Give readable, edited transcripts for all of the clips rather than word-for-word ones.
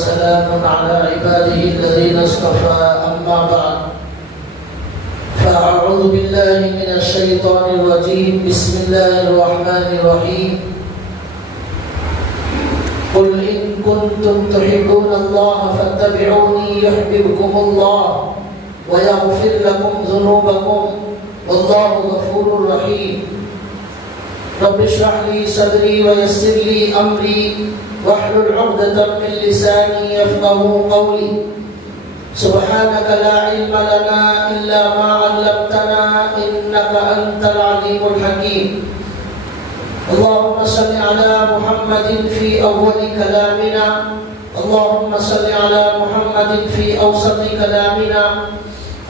وسلام على عباده الذين اصطفى أما بعد فأعوذ بالله من الشيطان الرجيم بسم الله الرحمن الرحيم قل إن كنتم تحبون الله فاتبعوني يحببكم الله ويغفر لكم ذنوبكم والله غفور رحيم رب اشرح لي صدري ويسر لي أمري واحلل عقدة من لساني يفقهوا قولي سبحانك لا علم لنا إلا ما علمتنا إنك أنت العليم الحكيم اللهم صل على محمد في أول كلامنا اللهم صل على محمد في أوسط كلامنا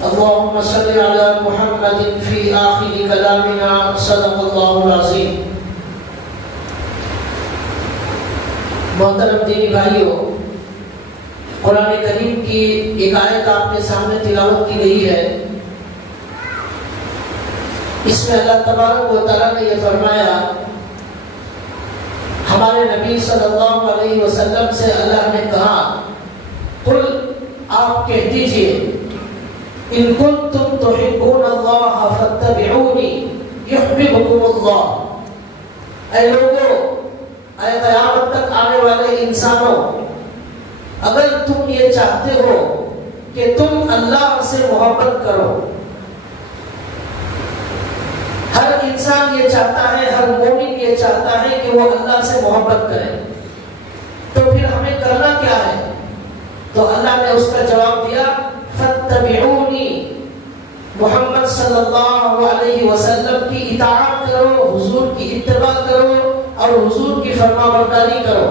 اللهم صل على محمد في آخر كلامنا صدق الله العظيم. محترم دینی بھائیوں، قرآن کریم کی ایک آیت آپ کے سامنے تلاوت کی گئی ہے. اس میں اللہ تبارک و تعالیٰ نے یہ فرمایا، ہمارے نبی صلی اللہ علیہ وسلم سے اللہ نے کہا قل آپ کہہ دیجئے ان کنتم تحبون اللہ فاتبعونی یحببکم اللہ. اے لوگوں، اے قیامت تک آنے والے انسانوں، اگر تم یہ چاہتے ہو کہ تم اللہ سے محبت کرو، ہر انسان یہ چاہتا ہے، ہر مومن یہ چاہتا ہے کہ وہ اللہ سے محبت کرے، تو پھر ہمیں کرنا کیا ہے؟ تو اللہ نے اس کا جواب دیا فاتبعونی، محمد صلی اللہ علیہ وسلم کی اطاعت کرو، حضور کی اتباع کرو اور حضور کی فرما برداری کرو.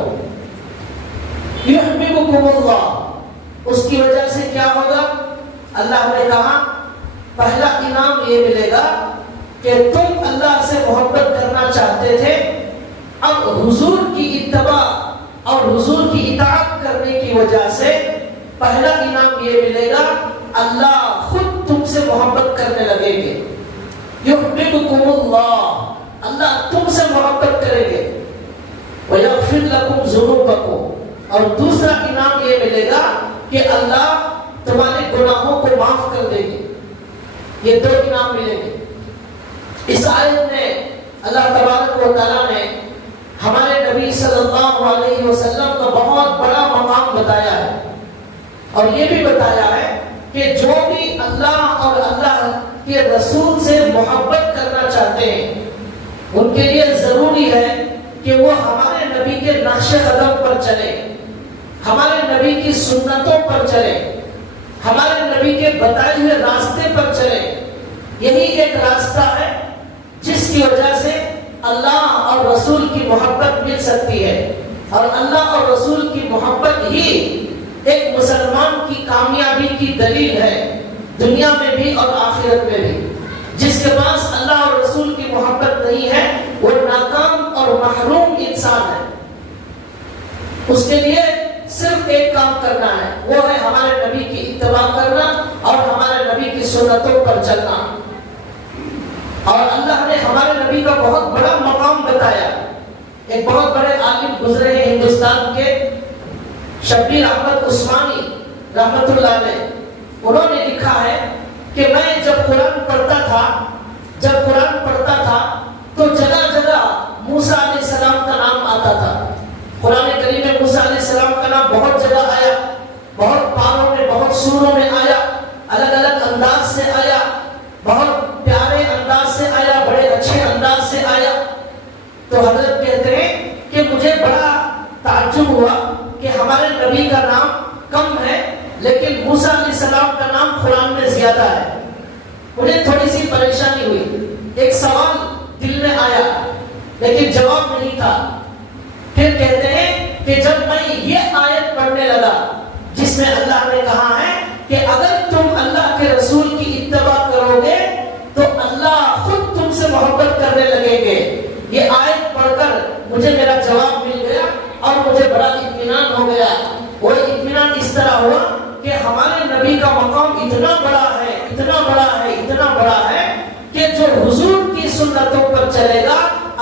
یحببکم اللہ، اس کی وجہ سے کیا ہوگا؟ اللہ نے کہا پہلا انعام یہ ملے گا کہ تم اللہ سے محبت کرنا چاہتے تھے، اب حضور کی اتباع اور حضور کی اطاعت کرنے کی وجہ سے پہلا انعام یہ ملے گا، اللہ خود تم سے محبت کرنے لگیں گے. یحببکم اللہ، اللہ تم سے محبت کریں گے. ویغفر لکم ذنوبکم، اور دوسرا انعام یہ ملے گا کہ اللہ تمہارے گناہوں کو معاف کر دے گے. یہ دو انعام ملیں گے. اس آیت میں اللہ تبارک و تعالیٰ نے ہمارے نبی صلی اللہ علیہ وسلم کا بہت بڑا مقام بتایا ہے، اور یہ بھی بتایا ہے کہ جو بھی اللہ اور اللہ کے رسول سے محبت کرنا چاہتے ہیں ان کے لیے ضروری ہے کہ وہ ہمارے نبی کے نقش قدم پر چلے، ہمارے نبی کی سنتوں پر چلے، ہمارے نبی کے بتائے ہوئے راستے پر چلے. یہی ایک راستہ ہے جس کی وجہ سے اللہ اور رسول کی محبت مل سکتی ہے، اور اللہ اور رسول کی محبت ہی ایک مسلمان کی کامیابی کی دلیل ہے، دنیا میں بھی اور آخرت میں بھی. جس کے پاس اللہ اور رسول کی محبت نہیں ہے وہ ناکام اور محروم انسان ہے. اس کے لیے صرف ایک کام کرنا ہے، وہ ہے ہمارے نبی کی اتباع کرنا اور ہمارے نبی کی سنتوں پر چلنا. اور اللہ نے ہمارے نبی کا بہت بڑا مقام بتایا. ایک بہت بڑے عالم گزرے ہیں ہندوستان کے، شبیر احمد عثمانی رحمت اللہ علیہ. انہوں نے لکھا ہے کہ میں جب قرآن پڑھتا تھا تو جگہ جگہ موسیٰ علیہ السلام کا نام آتا تھا. قرآن کریم میں موسیٰ علیہ السلام کا نام بہت جگہ آیا، بہت پاروں میں، بہت سوروں میں آیا، الگ الگ انداز سے آیا، بہت پیارے انداز سے آیا، بڑے اچھے انداز سے آیا. تو حضرت کہتے ہیں کہ مجھے بڑا تعجب ہوا کہ ہمارے نبی کا نام کم ہے لیکن موسیٰ علیہ السلام کا نام قرآن میں زیادہ ہے. مجھے تھوڑی سی پریشانی ہوئی، ایک سوال دل میں آیا لیکن جواب نہیں تھا. پھر کہتے ہیں کہ جب میں یہ آیت پڑھنے لگا جس میں اللہ نے کہا ہے کہ اگر تم اللہ کے رسول کی اتباع کرو گے تو اللہ خود تم سے محبت کرنے لگیں گے، یہ آیت پڑھ کر مجھے میرا جواب مل گیا اور مجھے بڑا اطمینان ہو گیا. وہ اطمینان اس طرح ہوا کہ ہمارے نبی کا مقام اتنا بڑا ہے، اتنا بڑا ہے، اتنا بڑا ہے کہ جو حضور کی سنتوں پر چلے گا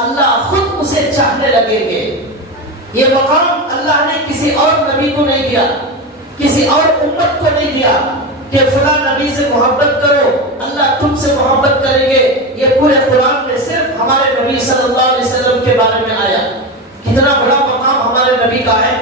اللہ خود اسے چاہنے لگیں گے. یہ مقام اللہ نے کسی اور نبی کو نہیں دیا، کسی اور امت کو نہیں دیا کہ فلاں نبی سے محبت کرو اللہ تم سے محبت کریں گے۔ یہ پورے قرآن میں صرف ہمارے نبی صلی اللہ علیہ وسلم کے بارے میں آیا۔ کتنا بڑا مقام ہمارے نبی کا ہے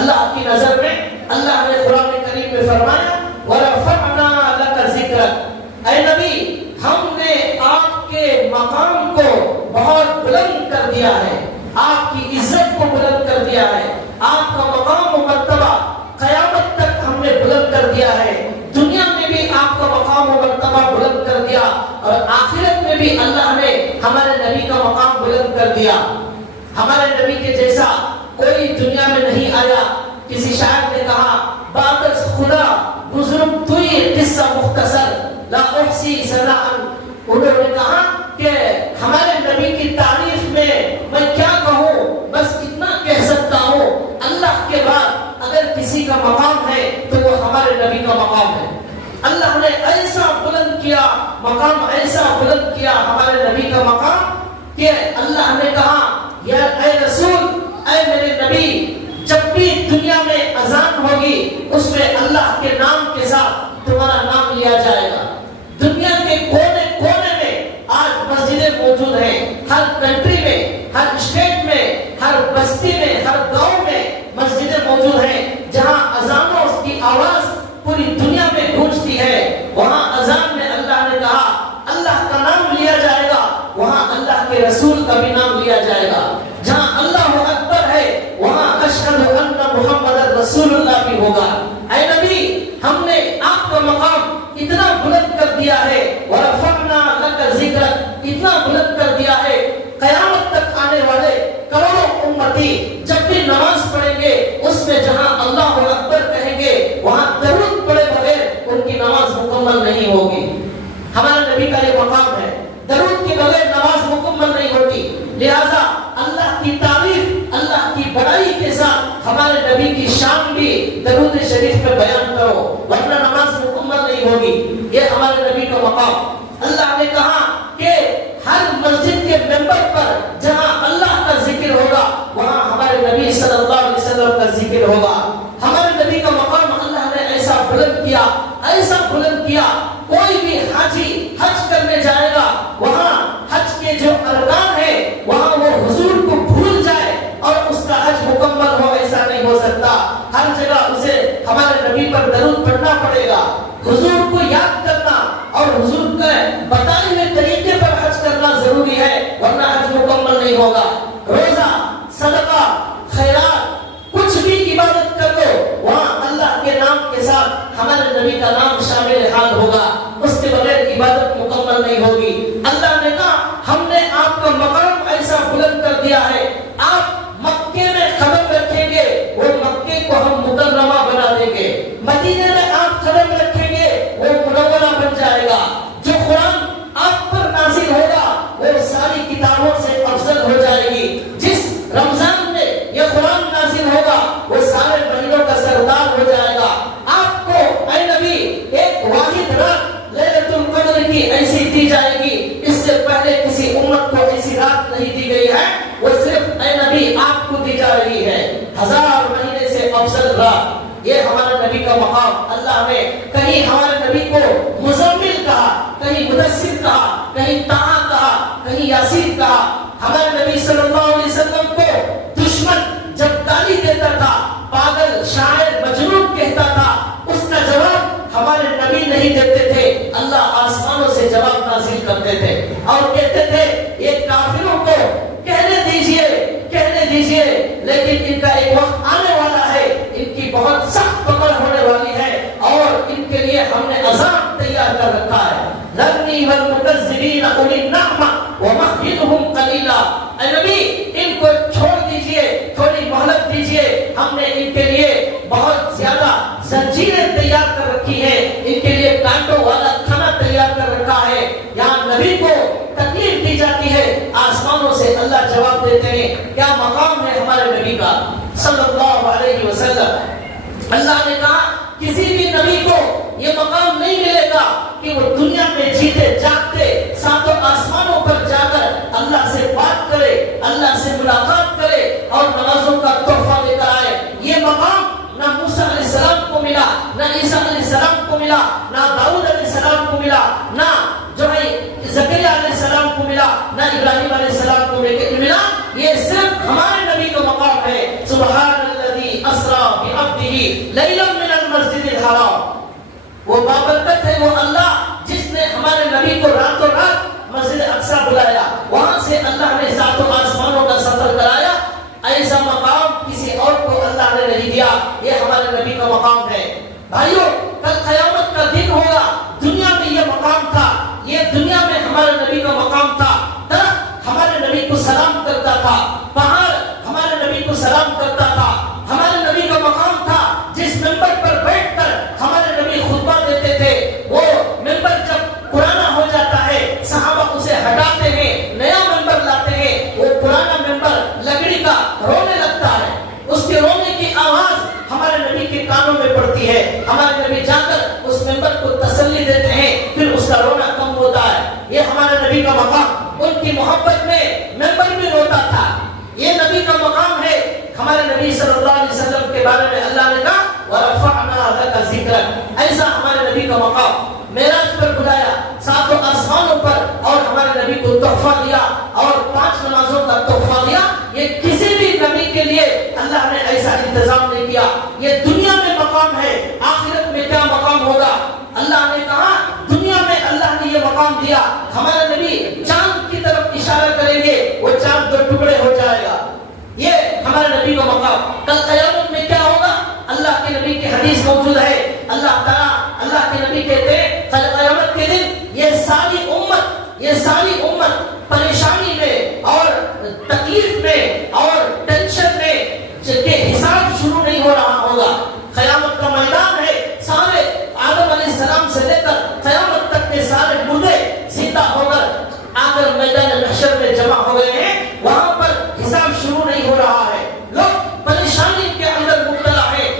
اللہ کی نظر میں۔ اللہ نے قرآن کریم میں فرمایا وَرَفَعْنَا لَكَ ذِكْرَكَ، اے نبی ہم نے آپ کے مقام کو بہت بلند کر دیا ہے، آپ کی عزت کو بلند کر دیا ہے، آپ کا مقام و مرتبہ قیامت تک ہم نے بلند کر دیا ہے۔ دنیا میں بھی آپ کا مقام و مرتبہ بلند کر دیا اور آخرت میں بھی اللہ نے ہمارے نبی کا مقام بلند کر دیا۔ ہمارے نبی کے جیسا کوئی دنیا میں نہیں آیا۔ کسی شاعر نے کہا بعد از خدا بزرگ توئی قصہ مختصر لا احصی ثناء، انہوں نے کہا کہ ہمارے نبی کی تعریف میں کیا کہوں، بس اتنا کہہ سکتا ہوں اللہ کے بعد اگر کسی کا مقام ہے تو وہ ہمارے نبی کا مقام ہے۔ اللہ نے ایسا بلند کیا مقام، ایسا بلند کیا ہمارے نبی کا مقام کہ اللہ نے کہا یا اے رسول، اے میرے نبی، جب بھی دنیا میں اذان ہوگی اس میں اللہ کے نام کے ساتھ تمہارا نام لیا جائے گا۔ دنیا کے کونے کونے میں آج مسجدیں موجود ہیں، ہر کنٹری میں، ہر اسٹیٹ میں، ہر بستی میں، ہر گاؤں میں مسجدیں موجود ہیں جہاں اذانوں کی آواز پوری دنیا میں گونجتی ہے۔ وہاں اذان میں اللہ نے کہا اللہ کا نام لیا جائے گا، وہاں اللہ کے رسول کا بھی نام لیا جائے گا۔ جہاں اللہ اکبر ہے وہاں اشہد ان محمد رسول اللہ بھی ہوگا۔ اے نبی ہم نے آپ کا مقام اتنا بلند کر دیا ہے، ورفعنا لک ذکرک، اتنا بلند کر دیا ہے قیامت تک آنے والے کروڑوں امتی جب بھی نماز پڑھیں گے اس میں جہاں اللہ اکبر کہیں گے وہاں درود پڑھے بغیر ان کی نماز مکمل نہیں ہوگی۔ ہمارے نبی کا یہ مقام ہے، درود کے بغیر نماز مکمل نہیں ہوتی۔ لہذا اللہ کی تعریف، اللہ کی بڑائی کے ساتھ ہمارے نبی کی شان بھی درود شریف میں بیان کرو ورنہ نماز مکمل نہیں ہوگی۔ یہ ہمارے نبی کا مقام۔ اللہ نے کہا کہ ہر مسجد کے ممبر پر جہاں اللہ کا ذکر ہوگا وہاں ہمارے نبی صلی اللہ علیہ وسلم کا ذکر ہوگا۔ ہمارے نبی کا مقام اللہ نے ایسا بلند کیا، ایسا بلند کیا، کوئی بھی حاجی حج کرنے جائے گا وہاں حج کے جو ارکان ہیں وہاں وہ حضور کو بھول جائے اور اس کا حج مکمل ہو، ایسا نہیں ہو سکتا۔ ہر جگہ اسے ہمارے نبی پر درود پڑھنا پڑے گا، حضور کو یاد کرنا اور حضور کے بتائے ہوئے طریقے پر حج کرنا ضروری ہے ورنہ حج مکمل نہیں ہوگا۔ روزہ، صدقہ، خیرات، کچھ بھی عبادت کر لو وہاں اللہ کے نام کے ساتھ ہمارے نبی کا نام شامل حال ہوگا، اس کے بغیر عبادت مکمل نہیں ہوگی۔ اللہ نے کہا ہم نے آپ کا مقام ایسا بلند کر دیا ہے، آپ مکے میں قدم رکھیں گے وہ مکے کو ہم مکرمہ بنا دیں گے، مدینے میں آپ قدم رکھیں گے وہ منورہ بن جائے گا۔ جو قرآن آپ پر نازل ہوگا وہ ساری کتابوں سے افضل ہو جائے گی۔ جس رمضان میں یہ قرآن نازل ہوگا وہ سارے مہینوں کا سردار ہو جائے گا۔ آپ کو اے نبی ایک واحد رات لیلۃ القدر کی ایسی دی جائے گی، اس سے پہلے کسی امت کو ایسی رات نہیں دی گئی ہے، وہ صرف اے نبی آپ کو دی جا رہی ہے، 1000 مہینے سے افضل رات۔ یہ ہمارے نبی کا مقام۔ اللہ نے کہیں ہمارے نبی کو مزمل کہا، کہیں مدثر کہا، کہیں طٰہٰ کہا، کہیں یاسین کہا۔ ہمارے نبی صلی اللہ علیہ وسلم کو دشمن جب گالی دیتا تھا، پاگل، شاعر، مجنون کہتا تھا، اس کا جواب ہمارے نبی نہیں دیتے تھے، اللہ آسمانوں سے جواب نازل کرتے تھے اور کہتے تھے یہ کافروں کو کہنے دیجئے، کہنے دیجئے، لیکن ان کا ایک وقت آنے والا ہے، ان کی بہت سخت پکڑ ہونے والی ہے اور ان کے لیے ہم نے عذاب تیار کر رکھا ہے۔ ذرنی والمکذبین اولی النعمہ ومہلہم قلیلا، اے نبی ان کو چھوڑ دیجئے، تھوڑی مہلت دیجئے، ہم نے ان کے لیے بہت زیادہ زنجیریں تیار کر رکھی ہیں، ان کے لیے کانٹوں والا کھانا تیار کر رکھا ہے۔ یہاں نبی کو تکلیف دی جاتی ہے، آسمانوں سے اللہ جواب دیتے ہیں۔ کیا مقام ہے ہمارے نبی کا صلی اللہ علیہ وسلم۔ اللہ نے کہا کسی بھی نبی کو یہ مقام نہیں ملے گا کہ وہ دنیا میں جیتے جاگتے ساتوں آسمانوں پر جا کر اللہ سے بات کرے، اللہ سے ملاقات کرے اور نمازوں کا تحفہ لے کر آئے. یہ مقام نہ موسیٰ علیہ السلام کو ملا, نہ عیسیٰ علیہ السلام کو ملا, نہ داؤد علیہ السلام کو ملا, نہ جو ہے زکریا علیہ السلام کو ملا, نہ ابراہیم علیہ السلام کو ملا. یہ صرف ہمارے نبی کا مقام ہے. سبحان الذی اسریٰ بعبدہ لیلا من المسجد الحرام. وہ بابرکت ہے وہ اللہ جس نے ہمارے نبی کو راتوں رات مسجد اقصی بلایا, وہاں سے اللہ نے ذات و آسمانوں کا سفر کرایا. ایسا مقام کسی اور کو اللہ نے نہیں دیا. یہ ہمارے نبی کا مقام ہے. بھائیو, کل قیامت کا دن ہوگا. دنیا میں یہ مقام تھا, یہ دنیا میں ہمارے نبی کا مقام تھا. درخت ہمارے نبی کو سلام کرتا تھا, پہاڑ ہمارے نبی کو سلام کرتا تھا. ہمارے نبی کا مقام تھا جس ممبر پر بیٹھ کر ہمارے نبی خطبہ دیتے تھے. وہ ممبر جب پرانا ہو جاتا ہے صحابہ اسے ہٹاتے ہیں, نیا ممبر لاتے ہیں. وہ پرانا ممبر لکڑی کا رونے لگتا ہے. اس کے رونے کی آواز ہمارے نبی کے کانوں میں پڑتی ہے. ہمارے نبی جا کر اس ممبر کو تسلی دیتے ہیں, پھر اس کا رونا کم ہوتا ہے. یہ ہمارے نبی کا مقام. ان کی محبت میں ممبر بھی روتا تھا. یہ نبی کا مقام ہے. ہمارے نبی صلی اللہ علیہ وسلم کے بارے میں اللہ نے کہا وَرَفَعْنَا لَكَ ذِكْرَكَ. ایسا ہمارے نبی کا مقام. معراج پر بلایا, ساتوں آسمانوں پر, اور ہمارے نبی کو تحفہ دیا اور 5 نمازوں کا تحفہ دیا. یہ کسی بھی نبی کے لیے اللہ نے ایسا انتظام نہیں کیا. یہ دنیا میں مقام ہے, آخرت میں کیا مقام ہوگا. اللہ نے کہا دنیا میں اللہ نے یہ مقام دیا. ہمارے نبی چاند کی طرف اشارہ کریں گے, وہ چاند 2 ٹکڑے ہو جائے گا. یہ ہمارے نبی کا مقام. کل قیامت میں کیا ہوگا, اللہ کے نبی کی حدیث موجود ہے. اللہ تعالیٰ, اللہ کے نبی کہتے ہیں کل قیامت کے دن یہ ساری امت پریشانی میں اور تکلیف میں اور ٹینشن میں کہ حساب شروع نہیں ہو رہا ہوگا. قیامت کا میدان ہے. سارے آدم علیہ السلام سے لے کر قیامت تک کے سارے مردے زندہ ہو کر آخر میدان محشر میں جمع ہو گئے ہیں. وہاں پر حساب شروع نہیں ہو رہا ہے. لوگ پریشانی کے اندر مبتلا ہیں.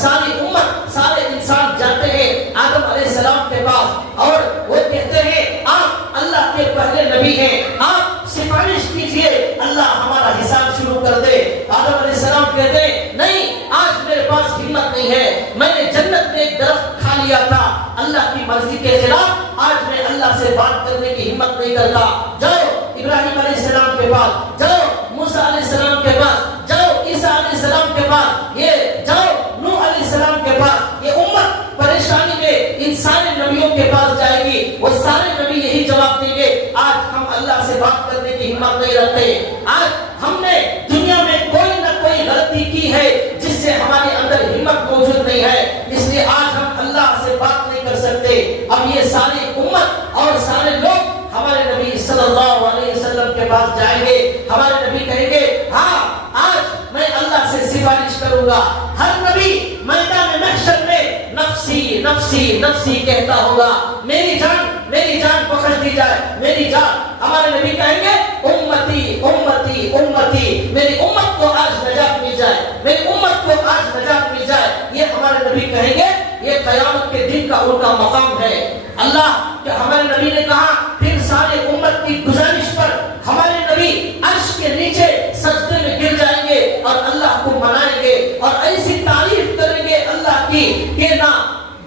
ساری امت, سارے انسان جاتے ہیں آدم علیہ السلام کے پاس اور وہ کہتے ہیں آپ اللہ کے پہلے نبی ہیں, آپ سفارش کیجئے, اللہ ہمارا حساب شروع کر دے. آدم علیہ السلام کہتے ہیں نہیں, آج میرے پاس ہمت نہیں ہے. میں نے جنت میں ایک درخت کھا لیا تھا اللہ کی مرضی کے خلاف. آج میں اللہ سے بات کرنے کی ہمت نہیں کرتا. جاؤ ابراہیم علیہ السلام کے پاس, جاؤ موسیٰ علیہ السلام کے پاس, جاؤ عیسیٰ علیہ السلام کے پاس, یہ جاؤ نوح علیہ السلام کے پاس. یہ امت پریشانی میں ان سارے نبیوں کے پاس جائے گی. وہ سارے نبی یہی جواب دیں گے آج ہم اللہ سے بات کرنے کی ہمت نہیں رکھتے. آج ہم نے دنیا میں کوئی نہ کوئی غلطی کی ہے جس سے ہمارے اندر ہمت موجود نہیں ہے, اس لیے آج ہم اللہ سے بات نہیں کر سکتے. اب یہ ساری امت اور سارے لوگ ہمارے نبی صلی اللہ علیہ وسلم کے پاس جائیں گے. ہمارے نبی کہیں گے ہاں آج میں اللہ سے سفارش کروں گا. ہر نبی میدان محشر میں نفسی نفسی نفسی کہتا ہوگا, میری جان پکڑ دی جائے, میری جان. ہمارے نبی کہیں گے امتی امتی امتی, میری امت کو آج نجات مل جائے, میری امت کو آج نجات مل جائے. یہ ہمارے نبی کہیں گے. یہ قیامت کے دن کا ان کا مقام ہے. اللہ کہ ہمارے نبی نے کہا پھر سارے امت کی گزارش پر ہمارے نبی عرش کے نیچے سجدے میں گر جائیں گے اور اللہ کو منائیں گے اور ایسی تعریف کریں گے اللہ کی کہ نہ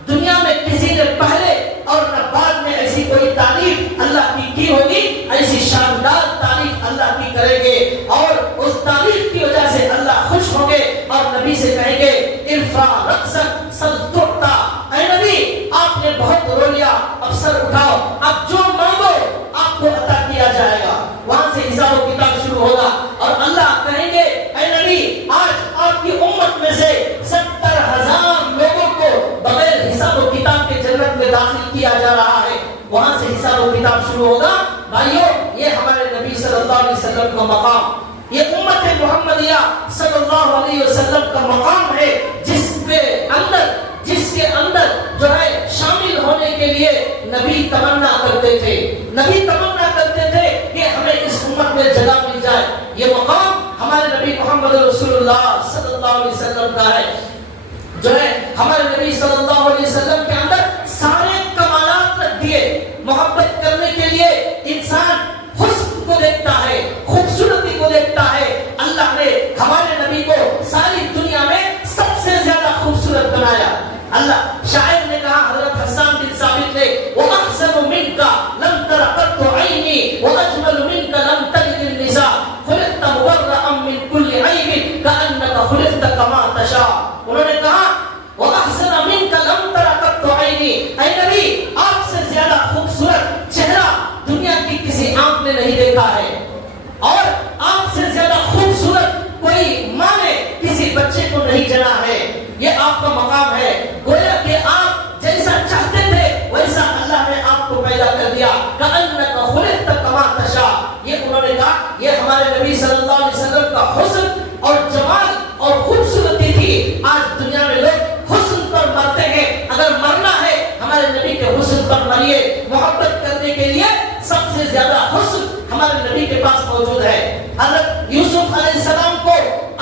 دنیا میں کسی نے پہلے اور نہ بعد میں ایسی کوئی تعریف اللہ کی ہوگی. ایسی شاندار تعریف اللہ کی کریں گے اور اس تعریف کی وجہ سے اللہ خوش ہوں گے اور نبی سے کہیں گے ارفع رأسک سل تعطی. اے نبی آپ نے بہت رو لیا, اب سر اٹھاؤ, اب جو مانگو آپ کو عطا کیا جائے گا. وہاں سے حساب و کتاب شروع ہوگا اور اللہ کہیں گے اے نبی آج آپ کی امت میں سے 70,000 لوگوں کو بغیر حساب و کتاب کے جنت میں داخل کیا جا رہا ہے. وہاں سے حساب و کتاب شروع ہوگا. بھائیو یہ ہمارے نبی صلی اللہ علیہ وسلم کا مقام, یہ امت محمدیہ صلی اللہ علیہ وسلم کا مقام ہے جس کے اندر جو ہے شامل ہونے کے لیے نبی تمنا کرتے تھے. نبی تمنا کرتے تھے کہ ہمیں اس امت میں جگہ مل جائے. یہ مقام ہمارے نبی محمد رسول اللہ صلی اللہ علیہ وسلم کا ہے. جو ہے ہمارے نبی صلی اللہ علیہ وسلم کے اندر سارے کمالات رکھ دیے. محبت کرنے کے لیے انسان حسن کو دیکھتا ہے, خوبصورتی کو دیکھتا ہے. اللہ نے ہمارے نبی اللہ شاعر نے کہا حضرت حسان بن ثابت نے وَأَحْسَنُ مِنْكَ لَمْ تَرَ قَطُّ عَيْنِي وَأَجْمَلُ مِنْكَ لَمْ تَلِدِ النِّسَاءُ خُلِقْتَ مُبَرَّأً مِنْ كُلِّ عَيْبٍ كَأَنَّكَ خُلِقْتَ كَمَا تَشَاءُ. انہوں نے کہا وَأَحْسَنَ مِنْكَ لَمْ تَرَ قَطُّ عَيْنِي، اے نبی آپ سے زیادہ خوبصورت چہرہ دنیا کی کسی آنکھ نے نہیں دیکھا ہے، اور آپ سے زیادہ خوبصورت کوئی ماں نے کسی بچے کو نہیں جنا ہے. یہ آپ کا مقام ہے. گویا کہ آپ جیسا چاہتے تھے ویسا اللہ نے آپ کو پیدا کر دیا. کأنک خلقت کما تشاء. یہ انہوں نے کہا یہ ہمارے نبی صلی اللہ علیہ وسلم کا حسن اور جمال اور خوبصورتی تھی. آج دنیا میں لوگ حسن پر مرتے ہیں. اگر مرنا ہے ہمارے نبی کے حسن پر مریے. محبت کرنے کے لیے سب سے زیادہ حسن ہمارے نبی کے پاس موجود ہے. حضرت یوسف علیہ السلام کو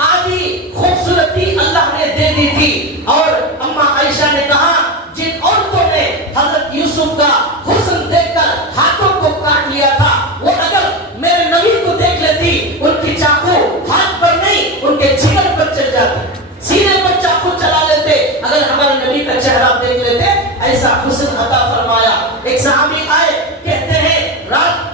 آدھی خوبصورتی اللہ نے دے دی تھی، اور اما عائشہ نے کہا جن عورتوں نے حضرت یوسف کا حسن دیکھ کر ہاتھوں کو کاٹ لیا تھا، وہ اگر میرے نبی کو دیکھ لیتی ان کی چاقو ہاتھ پر نہیں ان کے جگر پر چل جاتی، سینے پر چاقو چلا لیتے اگر ہمارے نبی کا چہرہ دیکھ لیتے. ایسا حسن عطا فرمایا. ایک صحابی آئے کہتے ہیں رات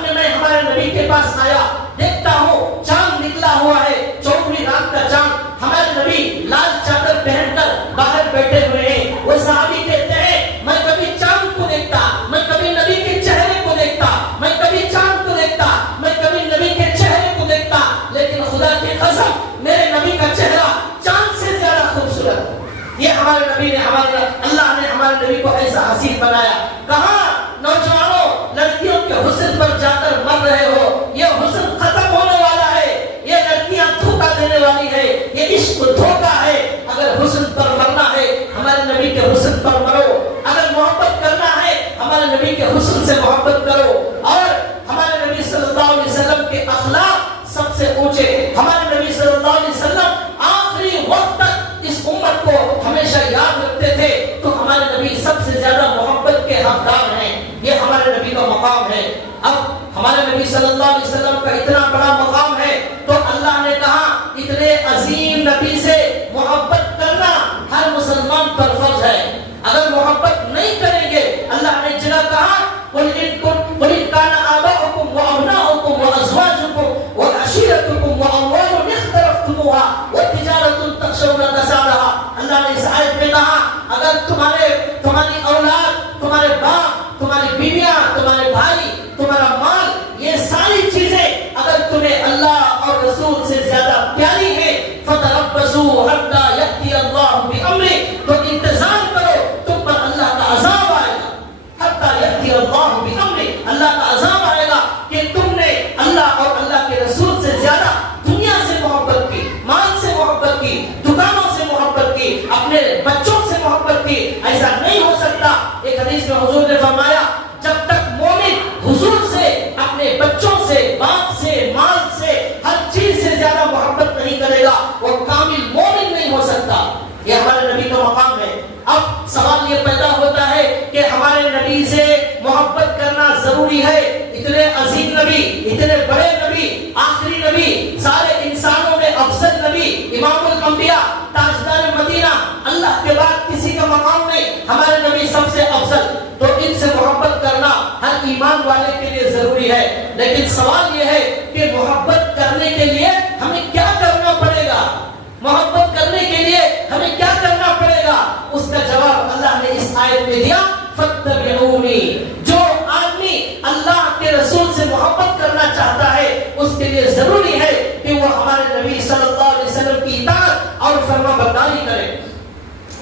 میں میں ہمارے نبی کے پاس آیا، دیکھتا ہوں چاند نکلا ہوا ہے، 24 رات کا چاند. ہمارے نبی لال چادر پہن کر باہر بیٹھے ہوئے ہیں. وہ صحابی کہتے ہیں میں کبھی چاند کو دیکھتا، میں کبھی نبی کے چہرے کو دیکھتا، میں کبھی چاند کو دیکھتا، میں کبھی نبی کے چہرے کو دیکھتا، لیکن خدا کی قسم میرے نبی کا چہرہ چاند سے زیادہ خوبصورت. یہ ہمارے نبی نے اللہ نے ہمارے نبی کو ایسا حسین بنایا. کہاں نوجوانوں لڑکیوں کے حسن پر جا کر مر رہے ہو؟ یہ حسن ختم ہونے والا ہے. یہ لڑکیاں دھوکہ دینے والی ہے. یہ عشق دھوکہ ہے. اگر حسن پر مرنا ہے ہمارے نبی کے حسن پر مرو. اگر محبت کرنا ہے ہمارے نبی کے حسن سے محبت کرو. اور ہمارے نبی صلی اللہ علیہ وسلم کے اخلاق سب سے اونچے. ہمارے نبی صلی اللہ علیہ وسلم آخری وقت تک اس امت کو ہمیشہ یاد رکھتے تھے. تو ہمارے نبی سب سے زیادہ محبت کے حقدار ہیں. یہ ہمارے نبی کا مقام ہے. اب ہمارے نبی صلی اللہ علیہ وسلم کا اتنا بڑا مقام ہے تو اللہ نے کہا اتنے عظیم نبی سے محبت کرنا ہر مسلمان پر فرض ہے. اگر محبت نہیں کریں گے اللہ نے جگہ کہا قل ان كان آباؤكم وأبناؤكم وأزواجكم وعشيرتكم وأموال اقترفتموها وتجارة تخشون كسادها. اللہ نے اس آیت میں کہا اگر تمہاری اولاد، تمہارے باپ، تمہاری بیویاں، تمہارے بھائی، تمہارا مال، یہ ساری چیزیں اگر تمہیں اللہ اور رسول سے زیادہ پیاری ہے فتربصوا حتى يأتي الله بأمره، تو انتظار کرو تم پر اللہ کا عذاب آئے گا. حتى يأتي الله بأمره، اللہ کا عذاب آئے گا کہ تم نے اللہ اور اللہ کے رسول سے زیادہ دنیا سے محبت کی، مال سے محبت کی، دکانوں سے محبت کی، اپنے بچوں سے محبت کی. ایسا نہیں ہو سکتا. ایک حدیث میں حضور نے فرمایا جب تک مومن حضور سے، اپنے بچوں سے، باپ سے، مال سے، ہر چیز سے زیادہ محبت نہیں کرے گا وہ کامل مومن نہیں ہو سکتا. یہ ہمارے نبی کا مقام ہے. اب سوال یہ پیدا ہوتا ہے کہ ہمارے نبی سے محبت کرنا ضروری ہے. اتنے عظیم نبی، اتنے بڑے نبی، آخری نبی، سارے انسانوں میں افضل نبی، امام الانبیاء، تاجدار مدینہ، اللہ کے بعد کسی کا مقام نہیں، ہمارے نبی سب سے افضل. تو ان سے محبت کرنا ہر ایمان والے کے لیے ضروری ہے. لیکن سوال یہ ہے کہ محبت کرنے کے لیے ہمیں کیا کرنا پڑے گا؟ محبت کرنے کے لیے ہمیں کیا کرنا پڑے گا؟ اس کا جواب اللہ نے اس آیت میں دیا فاتبعونی. جو آدمی اللہ کے رسول سے محبت کرنا چاہتا ہے اس کے لیے ضروری ہے کہ وہ ہمارے نبی صلی اللہ علیہ وسلم کی اطاعت اور فرما برداری کرے.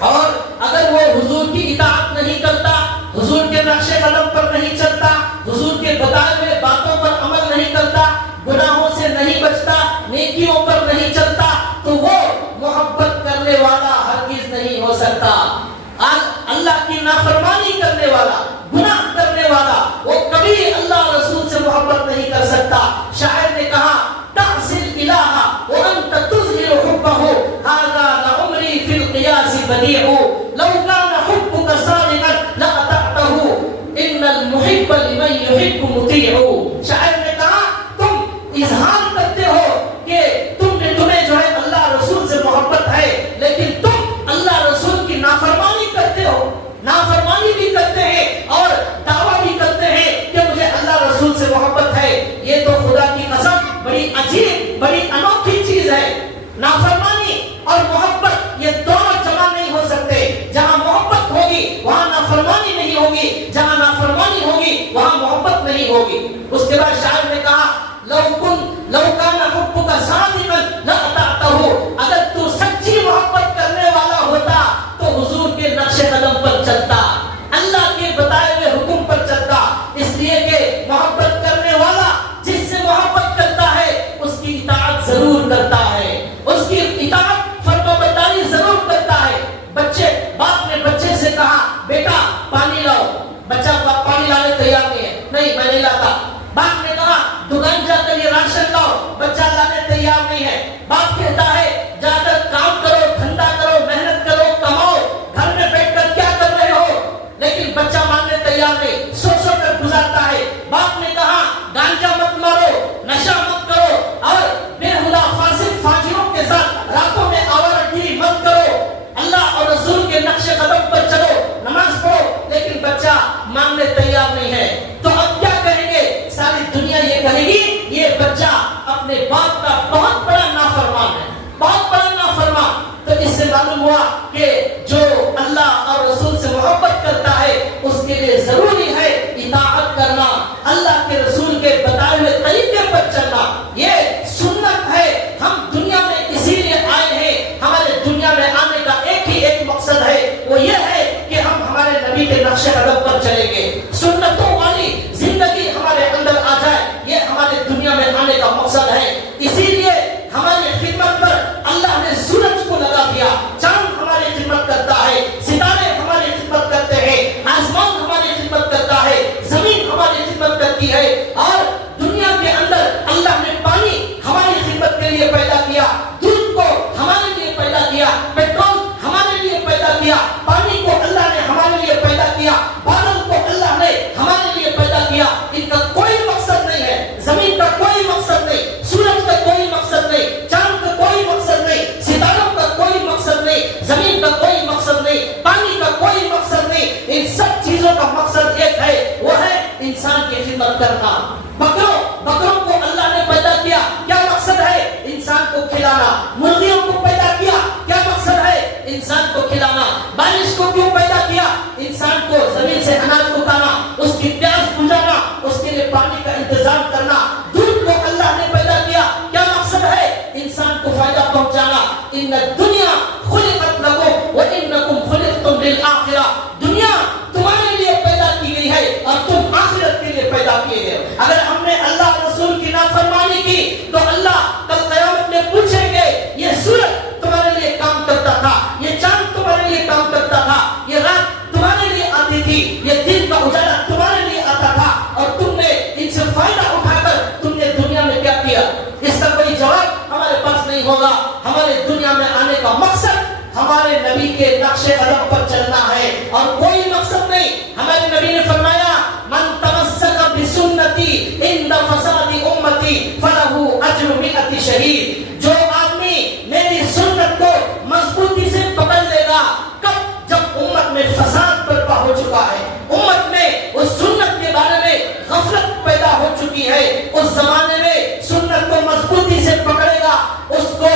اور اگر وہ حضور کی اطاعت نہیں کرتا، حضور کے نقش قدم پر نہیں چلتا، حضور کے بتائے ہوئے باتوں پر عمل نہیں کرتا، گناہوں سے نہیں بچتا، نیکیوں پر نہیں چلتا، تو وہ محبت کرنے والا ہرگز نہیں ہو سکتا. اللہ کی نافرمانی کرنے والا، گناہ کرنے والا، وہ کبھی اللہ رسول سے محبت نہیں کر سکتا. شاعر نے کہا تعصی الہ وانت تظہر حبہ ھذا لعمری فی القیاس بدیع لو کان حبک صادقا لاطعتہ ان المحب لمن یحب مطیع. شاعر نے کہا تم اظہار کرتے ہو کہ تمہیں جو ہے اللہ رسول سے محبت ہے، لیکن تم اللہ رسول کی نافرمانی وہاں محبت نہیں ہوگی. اس کے بعد شاعر نے کہا لو کان حبک صادقا لاطعته، اگر تو سچی محبت کرنے والا ہوتا تو حضور کے نقش قدم پر چلتا، اللہ کے بتائے ہوئے حکم پر چلتا. اس لیے کہ محبت کرنے والا جس سے محبت کرتا ہے اس کی اطاعت ضرور کرتا ہے، اس کی اطاعت فرمانبرداری ضرور کرتا ہے. باپ نے بچے سے کہا بیٹا پانی لاؤ، بچہ پانی لانے تیار نہیں میں نہیں لاتا. باپ نے کہا دکان جا کر یہ راشن لاؤ، بچہ لانے تیار نہیں ہے. باپ کہتا ہے جا کر کام کرو، دھندا کرو، محنت کرو، کماؤ، گھر میں بیٹھ کر کیا کر رہے ہو، لیکن بچہ ماننے تیار نہیں، سو کر گزارتا ہے. باپ نے کہا گانجا مت مارو، نشہ مت کرو، اور بےہودہ فاسق فاجروں کے ساتھ راتوں میں آوارگی مت کرو، اللہ اور رسول کے نقش قدم پر چلو، نماز پڑھو، لیکن بچہ ماننے تیار نہیں ہے. تو اب کیا کہیں گے؟ ساری دنیا یہ کہے گی یہ بچہ اپنے باپ کا بہت بڑا نافرمان ہے، بہت بڑا نافرمان. تو اس سے معلوم ہوا کہ جو اللہ اور رسول سے محبت کرتا ہے اس کے لیے ضروری ہے اطاعت کرنا، اللہ کے رسول کے بتائے ہوئے طریقے پر چلنا. یہ سنت ہے. ہم دنیا میں اسی لیے آئے ہیں، ہمارے دنیا میں آنے کا ایک مقصد ہے، وہ یہ ہے کہ ہم ہمارے نبی کے نقش قدم پر چلیں گے، سنتوں والی زندگی ہمارے اندر آ جائے، یہ ہمارے دنیا میں آنے کا مقصد ہے. اسی لیے ہماری خدمت پر اللہ نے سورج کو لگا دیا، چاند ہماری خدمت کرتا ہے، ستارے ہماری خدمت کرتے ہیں، آسمان ہماری خدمت کرتا ہے، زمین ہماری خدمت کرتی ہے، اور دنیا کے اندر اللہ نے پانی ہماری خدمت کے لیے پیدا کیا، دودھ کو ہمارے لیے پیدا کیا، پیٹرول ہمارے لیے پیدا کیا، پانی کو اللہ نے ہمارے لیے پیدا کیا، بادل کو اللہ نے ہمارے لیے پیدا کیا. ان کا کوئی مقصد نہیں ہے، زمین کا کوئی مقصد نہیں، سورج کا کوئی مقصد نہیں، چاند کا کوئی مقصد نہیں، ستاروں کا کوئی مقصد نہیں، زمین کا کوئی مقصد نہیں، پانی کا کوئی مقصد نہیں. ان سب چیزوں کا مقصد ایک ہے، وہ ہے انسان کی خدمت کرنا. بکروں کو اللہ نے پیدا کیا، کیا مقصد ہے؟ انسان کو کھلانا. مرغیوں کو پیدا کیا، کیا مقصد ہے؟ انسان کو کھلانا. بارش کو کیوں پیدا کیا؟ انسان کو زمین سے اناج اگانا، اس کی پیاس بجھانا، اس کے لیے پانی کا انتظام کرنا. دودھ کو اللہ نے پیدا کیا، کیا مقصد ہے؟ انسان کو فائدہ پہنچانا. ان الدنیا خلقت لکم وانکم خلقتم للآخرہ، دنیا تمہارے لیے پیدا کی گئی ہے اور تم آخرت کے لیے پیدا کیے گئے. اگر ہم نے اللہ رسول کی نافرمانی کی تو اللہ کل قیامت میں پوچھیں گے یہ سورج تمہارے لیے کام کرتا تھا، یہ چاند تمہارے لیے کام کرتا تھا، یہ رات تمہارے لیے آتی تھی، یہ دن کا اجالا تمہارے لیے آتا تھا، اور تم نے ان سے فائدہ اٹھا کر تم نے دنیا میں کیا کیا؟ اس کا کوئی جواب ہمارے پاس نہیں ہوگا. ہمارے دنیا میں آنے کا مقصد ہمارے نبی کے نقش قدم پر چلنا ہے اور کوئی مقصد نہیں. ہمارے نبی نے فرمایا من تمسک بسنتی عند فساد امتی فلہ اجر 100 شہید. جو آدمی میری سنت کو مضبوطی سے پکڑ لے گا، کب؟ جب امت میں فساد برپا ہو چکا ہے، امت میں اس سنت کے بارے میں غفلت پیدا ہو چکی ہے، اس زمانے میں سنت کو مضبوطی سے پکڑے گا، اس کو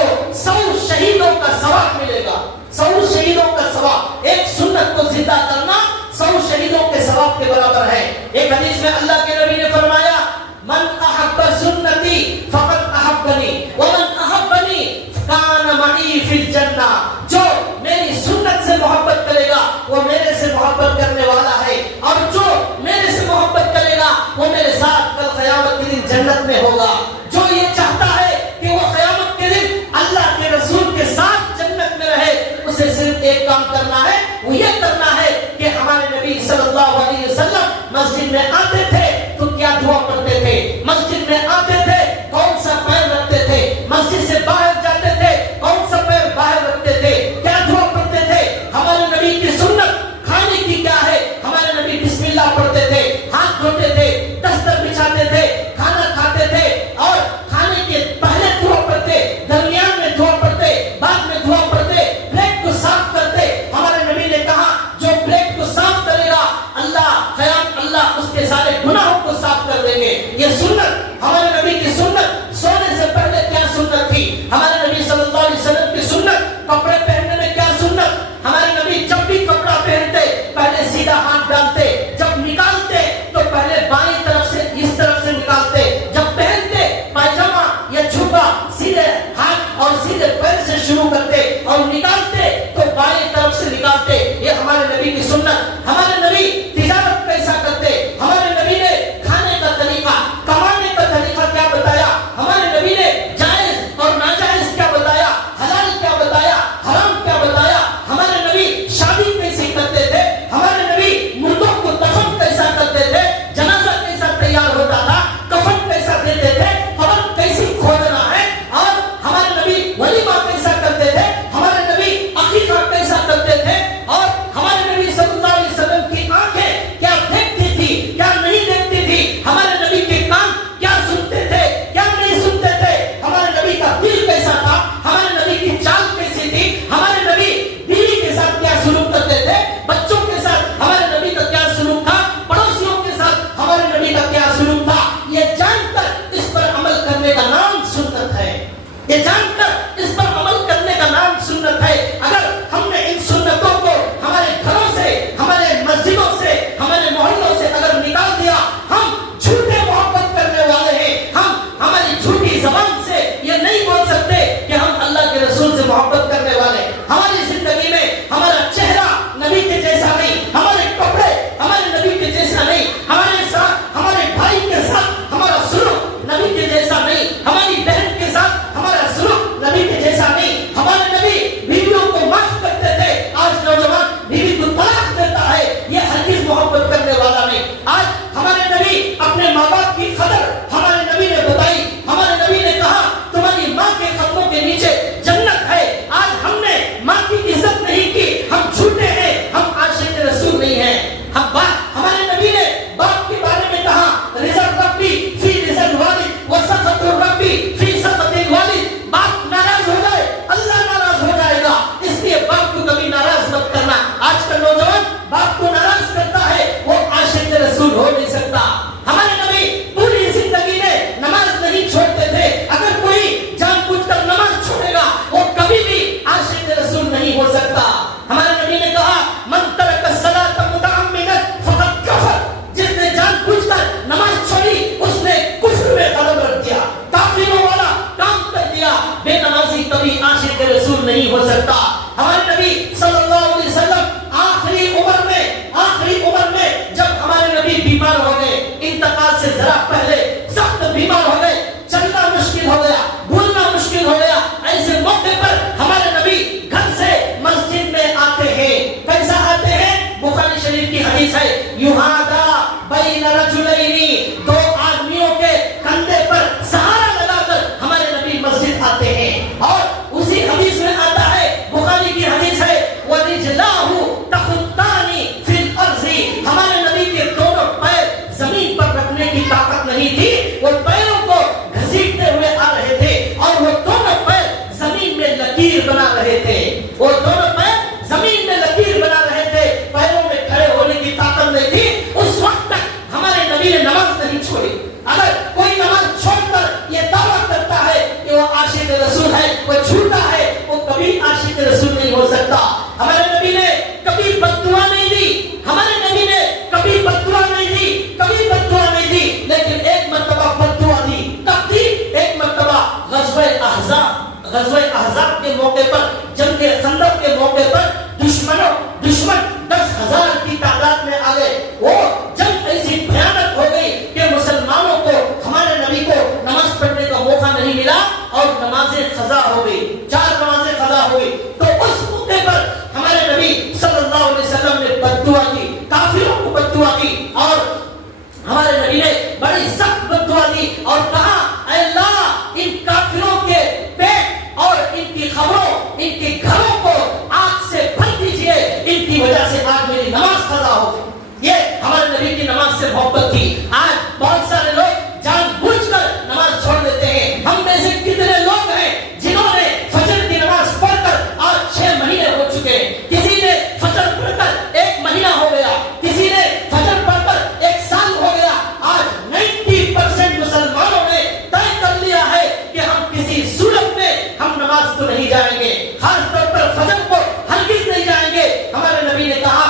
100 شہیدوں کا ثواب ملے گا. 100 شہیدوں کا ثواب. ایک سنت کو زندہ کرنا 100 شہیدوں کے ثواب کے برابر ہے. ایک حدیث میں اللہ کے نبی نے فرمایا من احب سنتی فقد احبنی ومن احبنی کان معی فی الجنہ. جو میری سنت سے محبت کرے گا وہ میرے سے محبت کرنے والا ہے، اور جو میرے سے محبت کرے گا وہ میرے ساتھ کل قیامت کے دن جنت میں ہوگا. جو یہ چاہتا ہے کہ وہ قیامت کے دن اللہ کے رسول کے ساتھ جنت میں رہے، اسے صرف ایک کام کرنا ہے، وہ یہ کرنا ہے کہ ہمارے نبی صلی اللہ علیہ وسلم مسجد میں آتے تھے تو کیا دعا پڑھتے تھے، مسجد میں آتے تھے کون سا پیر رکھتے تھے، مسجد سے باہر جاتے تھے کون سا پیر باہر رکھتے تھے، کیا دعا پڑھتے تھے. ہمارے نبی کی سنت کھانے کی کیا ہے؟ ہمارے نبی بسم اللہ پڑھتے تھے، ہاتھ دھوتے تھے، دستر بچھاتے تھے، کھانا کھاتے تھے، اور کھانے کے پہلے دعا پڑھتے، درمیان میں دعا پڑھتے، بعد میں دعا پڑھتے، پلیٹ کو صاف کرتے. ہمارے نبی نے کہا جو پلیٹ کو صاف کرے گا اللہ اس کے سارے گناہوں کو صاف کر دیں گے. یہ سنت ہمارے نبی کی سنت. سونے سے پہلے کیا سنت تھی؟ ہمارے نبی صلی اللہ علیہ وسلم کی سنت. کپڑے پہننے میں کیا سنت؟ ہمارے نبی جب بھی کپڑا پہنتے پہلے سیدھا ہاتھ ڈالتے، جب نکالتے تو پہلے قدر ہمارے نبی نے بتائی. ہمارے نبی نے کہا تمہاری ماں کے قدموں کے نیچے جنت ہے. آج ہم نے ماں کی عزت نہیں کی, ہم جھوٹے ہیں, ہم عاشق رسول نہیں ہیں. ہمارے نبی نے باپ کے بارے میں کہا رضا ربی فی رضا الوالد و سخط ربی فی سخط الوالد. باپ ناراض ہو جائے اللہ ناراض ہو جائے گا, اس لیے باپ کو کبھی ناراض مت کرنا. آج کا نوجوان باپ کو ناراض کرتا ہے, وہ عاشق رسول ہو نہیں سکتا. ہمارے نبی پوری زندگی میں نماز نہیں چھوڑتے تھے. اگر کوئی جان بوجھ کر نماز چھوڑے گا وہ کبھی بھی عاشق رسول نہیں ہو سکتا. ہمارے نبی نے کہا من ترک الصلاۃ متعمدا فقد کفر. جس نے جان بوجھ کر نماز چھوڑی اس نے کفر میں قدم رکھ دیا, کافروں والا کام کر دیا. بے نمازی کبھی عاشق رسول نہیں ہو سکتا. ہمارے نبی صلی اللہ علیہ وسلم آخری عمر میں جب ہمارے نبی بیمار ہو گئے, انتقال سے ذرا پہلے سخت بیمار ہو گئے, چلنا مشکل ہو گیا, بولنا مشکل ہو گیا. ایسے موقع پر ہمارے نبی گھر سے مسجد میں آتے ہیں. کیسا آتے ہیں؟ بخاری شریف کی حدیث ہے یہادا بین رجلین, دو آدمیوں کے کندھے پر سہارا لگا کر ہمارے نبی مسجد آتے ہیں. اور اسی حدیث میں آتا ہے, بخاری کی حدیث ہے ورجلاہ تخطانی فی الارض. ہمارے نبی کے دونوں پیر زمین پر رکھنے کی طاقت نہیں تھی, وہ پیروں کو گھسیٹتے ہوئے آ رہے تھے اور وہ دونوں پیر زمین میں لکیر بنا رہے تھے. وہ دونوں پیر زمین میں لکیر بنا رہے تھے, پیروں میں کھڑے ہونے کی طاقت نہیں تھی. اس وقت تک ہمارے نبی نے نماز نہیں چھوڑی. اگر کوئی نماز چھوڑ کر یہ دعویٰ کرتا ہے کہ وہ عاشق رسول ہے, وہ جھوٹا ہے, وہ کبھی عاشق رسول نہیں ہو سکتا. ہمارے نبی نے کبھی بد دعا نہیں دی, ہمارے نبی نے کبھی بد دعا نہیں دی, کبھی بد دعا نہیں دی. لیکن ایک مرتبہ بد دعا دی. کب دی؟ ایک مرتبہ غزوہ احزاب کے موقع پر, جنگ خندق کے موقع پر دشمن 10,000 کی تعداد میں آ گئے. وہ جنگ ایسی بھیانک ہو گئی کہ مسلمانوں کو, ہمارے نبی کو نماز پڑھنے کا موقع نہیں ملا اور نمازیں قضا ہو گئی, 4 نمازیں قضا ہو گئی. تو اس موقع پر ہمارے نبی صلی اللہ علیہ وسلم نے بد دعا کی, کافروں کو بد دعا کی. اور ہمارے نبی نے بڑی سخت بد دعا دی اور کہا اے اللہ ان کافروں کے پیٹ اور ان کی خبروں, ان کے گھروں کو آگ سے بھر دیجئے, ان کی وجہ سے آج میری نماز قضا ہو گئی. یہ ہمارے نبی کی نماز سے محبت تھی. آج بہت سارے لوگ جان بوجھ کر نماز چھوڑ دیتے ہیں. ہم میں سے کتنے لوگ ہیں جنہوں نے فجر کی نماز پڑھ کر آج 6 مہینے ہو چکے ہیں. کسی نے فجر پڑھ کر 1 مہینہ ہو گیا, کسی نے فجر پڑھ کر 1 سال ہو گیا. آج 90% مسلمانوں نے طے کر لیا ہے کہ ہم کسی صورت میں ہم نماز تو نہیں جائیں گے, خاص طور پر فجر کو ہرگز نہیں جائیں گے. ہمارے نبی نے کہا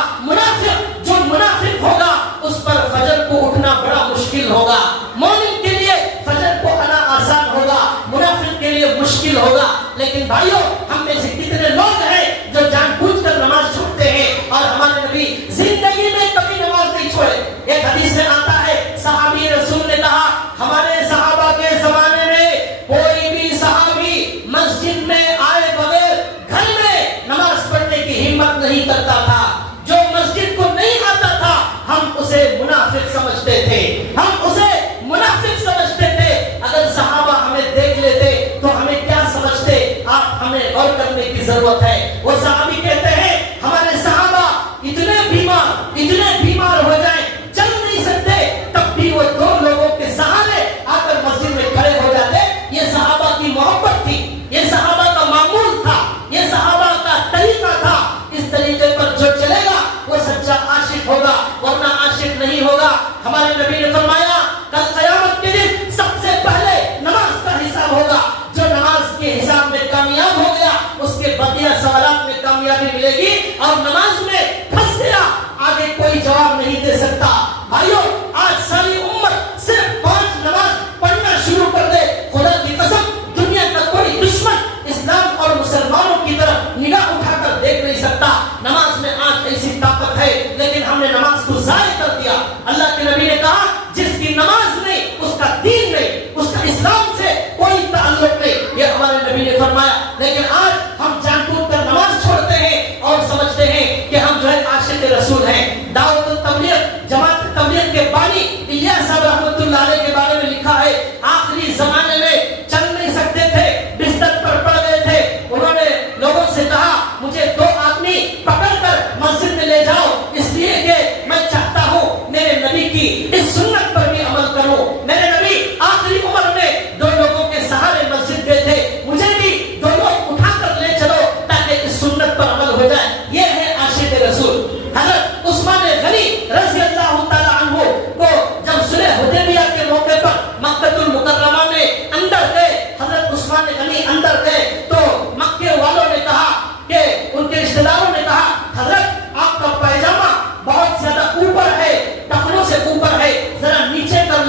منافق ہوگا اس پر فجر کو اٹھنا بڑا مشکل ہوگا. مومن کے لیے فجر کو آنا آسان ہوگا, منافق کے لیے مشکل ہوگا. لیکن بھائیوں ہم میں سے کتنے لوگ ہیں جو جان بوجھ کر نماز چھوڑتے ہیں اور ہمارے نبی زندگی میں کبھی نماز نہیں چھوڑے. ایک حدیث میں آتا ہے صحابی رسول نے کہا ہمارے صحابہ کے زمانے میں کوئی بھی صحابی مسجد میں آئے بغیر گھر میں نماز پڑھنے کی ہمت نہیں کرتا تھا. جو مسجد کو نہیں آتا تھا ہم اسے منافق سمجھتے تھے, ہم اسے منافق سمجھتے تھے. اگر صحابہ ہمیں دیکھ لیتے تو ہمیں کیا سمجھتے, آپ ہمیں غور کرنے کی ضرورت ہے. وہ صحابی کہتے ہیں ہمارے صحابہ اتنے بیمار ہو جائیں, چل نہیں سکتے, تب بھی وہ 2 لوگوں کے سہارے آ کر مسجد میں کھڑے ہو جاتے. یہ صحابہ کی محبت تھی, یہ صحابہ کا معمول تھا, یہ صحابہ کا طریقہ تھا. اس طریقے پر جو چلے گا وہ سچا عاشق ہوگا, ورنہ عاشق نہیں ہوگا. ہمارے نبی نے فرمایا کل قیامت کے دن سب سے پہلے نماز کا حساب ہوگا. جو نماز کے حساب میں کامیاب ہو گیا اس کے بقیہ سوالات میں کامیابی ملے گی, اور نماز میں پھنس گیا آگے کوئی جواب نہیں دے سکتا. بھائیو آج ساری امت صرف 5 نماز پڑھنا شروع کر دے, خدا کی قسم دنیا کا کوئی دشمن اسلام اور مسلمانوں کی طرف نگاہ اٹھا کر دیکھ نہیں سکتا. نماز میں آج ایسی طاقت ہے لیکن ہم نے نماز کو ضائع کر دیا. اللہ کے نبی نے کہا جس کی نماز نہیں اس کا دین نہیں, اس کا اسلام سے کوئی تعلق نہیں, یہ ہمارے نبی نے فرمایا. لیکن آج ہم جان بوجھ کر نماز چھوڑتے ہیں اور سمجھتے ہیں کہ ہم جو ہے عاشق رسول ہیں. دعوت التبلیغ جماعت تبلیغ کے بانی الیاس صاحب رحمۃ اللہ علیہ کے بارے میں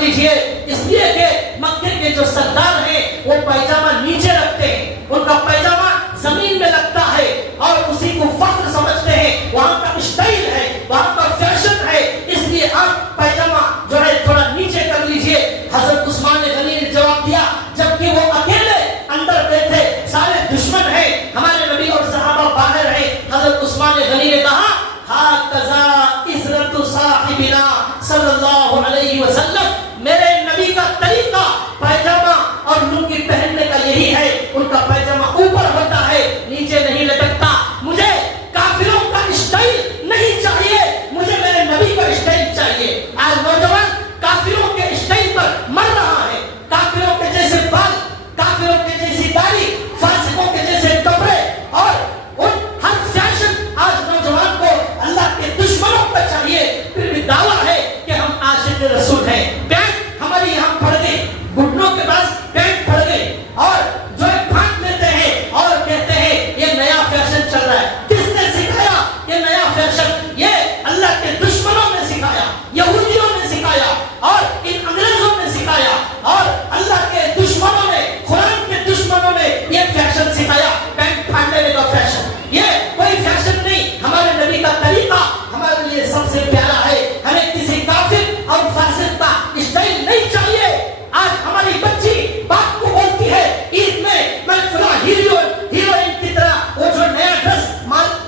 لیجئے، اس لیے کہ مکے کے جو سردار ہیں وہ پائجامہ نیچے رکھتے ہیں، ان کا پائجامہ زمین میں لگتا ہے اور اسی کو فخر سمجھتے ہیں، وہاں کا اسٹائل ہے، وہاں کا فیشن ہے، اس لیے آپ پائجامہ جو ہے تھوڑا نیچے کر لیجئے۔ حضرت عثمان غنی نے جواب دیا، جبکہ وہ اکیلے اندر بیٹھے، سارے دشمن ہیں، ہمارے نبی اور صحابہ باہر ہیں، حضرت عثمان غنی نے کہا ہاکذا عزرت صاحبنا صلی اللہ علیہ وسلم، میرے نبی کا طریقہ پائجامہ اور لنگی پہننے کا یہی ہے، ان کا پائجامہ اوپر ہوتا ہے، نیچے نہیں لٹکتا۔ مجھے کافروں کا اسٹائل نہیں چاہیے، مجھے میرے نبی کا اسٹائل چاہیے۔ آج نوجوان کافروں کے اسٹائل پر مر رہا ہے، کافروں کے جیسے بال، کافروں کے جیسی داڑھی، فاسقوں کے جیسے کپڑے اور ان ہر فیشن آج نوجوان کو اللہ کے دشمنوں کا چاہیے، پھر بھی دعویٰ ہے کہ ہم عاشق رسول ہیں۔ پینٹ ہماری یہاں پڑ گئی، گھٹنوں کے پاس پینٹ پڑ گئی اور جو ہے پھانٹ لیتے ہیں اور کہتے ہیں یہ نیا فیشن چل رہا ہے۔ کس نے سکھایا یہ نیا فیشن؟ یہ اللہ کے دشمنوں نے سکھایا، یہودیوں نے سکھایا اور ان انگریزوں نے سکھایا اور اللہ کے دشمنوں نے، قرآن کے دشمنوں نے یہ فیشن سکھایا، پینٹ پھاڑ لینے کا فیشن۔ یہ کوئی فیشن نہیں، ہمارے نبی کا طریقہ ہمارے لیے سب سے پیارا ہے، ہمیں کسی کافر اور فاسق کا اسٹائل نہیں چاہیے۔ آج ہماری بچی باپ کو بولتی ہے عید میں فلاں ہیروئن کی طرح وہ جو نیا ڈریس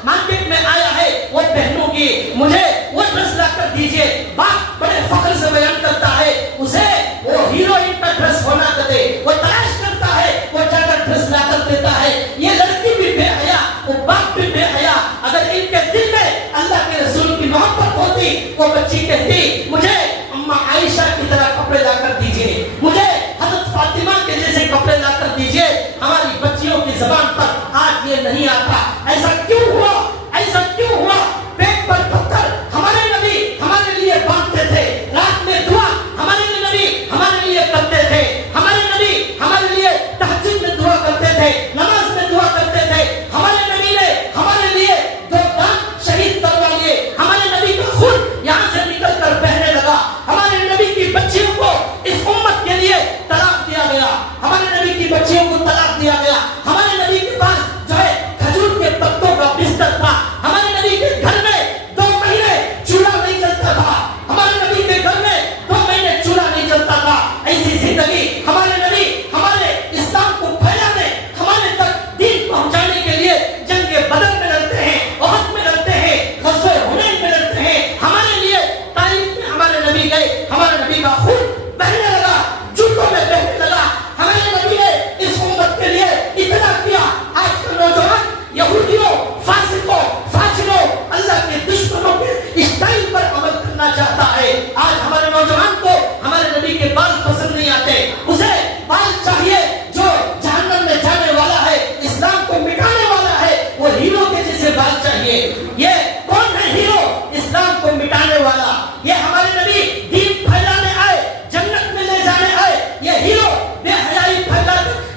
مارکیٹ میں آیا ہے وہ پہنوں گی، مجھے وہ ڈریس لا کر دیجیے۔ باپ بڑے فخر سے بیان کرتا ہے اسے وہ ہیروئن کا ڈریس ہونا دے، وہ تلاش کرتا ہے، وہ جا کر ڈریس لا کر دیتا ہے۔ یہ لڑکی بھی بے حیا، وہ باپ بھی بے حیا۔ اگر ان کے دل میں اللہ کے رسول کی محبت ہوتی، وہ بچی کہتی مجھے اما عائشہ کی طرح کپڑے لا کر دیجیے، مجھے حضرت فاطمہ کے جیسے کپڑے لا کر دیجیے۔ ہماری بچیوں کی زبان پر آج یہ نہیں آتا، ایسا کیوں ہوا؟ ایسا کیوں ہوا؟ پیٹ پر پتھر ہمارے نبی ہمارے لیے باندھتے تھے، رات میں دعا ہمارے نبی ہمارے لیے کرتے تھے، ہمارے نبی ہمارے لیے تہجد میں دعا کرتے تھے، نماز میں دعا کرتے تھے، ہمارے نبی نے ہمارے لیے دو دانت شہید کروا لیے، ہمارے نبی کا خون یہاں سے نکل کر بہنے لگا، ہمارے نبی کی بچیوں کو اس امت کے لیے طلاق دیا گیا، ہمارے نبی کی بچیوں کو طلاق دیا گیا، ہمارے نبی کے پاس جو ہے کھجور کے پتوں کا بستر تھا، ہمارے نبی کے گھر میں 2 مہینے چولہا نہیں چلتا تھا، ہمارے نبی کے گھر میں 2 مہینے چولہا نہیں چلتا تھا۔ ایسی زندگی ہمارے نبی ہمارے اسلام کو پھیلانے، ہمارے تک دین پہنچانے کے لیے جنگ بدر میں لڑتے ہیں، احد میں لڑتے ہیں، غزوہ حنین میں لڑتے ہیں، ہمارے لیے طائف میں ہمارے نبی گئے، ہمارے نبی کا خون بہنے لگا، جوتوں میں بہنے لگا، ہمارے نبی نے اس امت کے لیے اتنا کیا۔ آج کا نوجوان یہودیوں، فاسقوں، فاجروں، اللہ کے دشمنوں کے اسٹائل پر عمل کرنا چاہتا ہے۔ آج ہمارے نوجوان کو ہمارے نبی کے بال پسند نہیں آتے، اسے بال چاہیے جو جہنم میں جانے والا ہے، اسلام کو مٹانے والا ہے، وہ ہیرو کے جیسے بال چاہیے۔ یہ کون ہے ہیرو؟ اسلام کو مٹانے والا۔ یہ ہمارے نبی دین پھیلانے آئے، جنت میں لے جانے آئے، یہ ہیرو بے حیائی پھیلا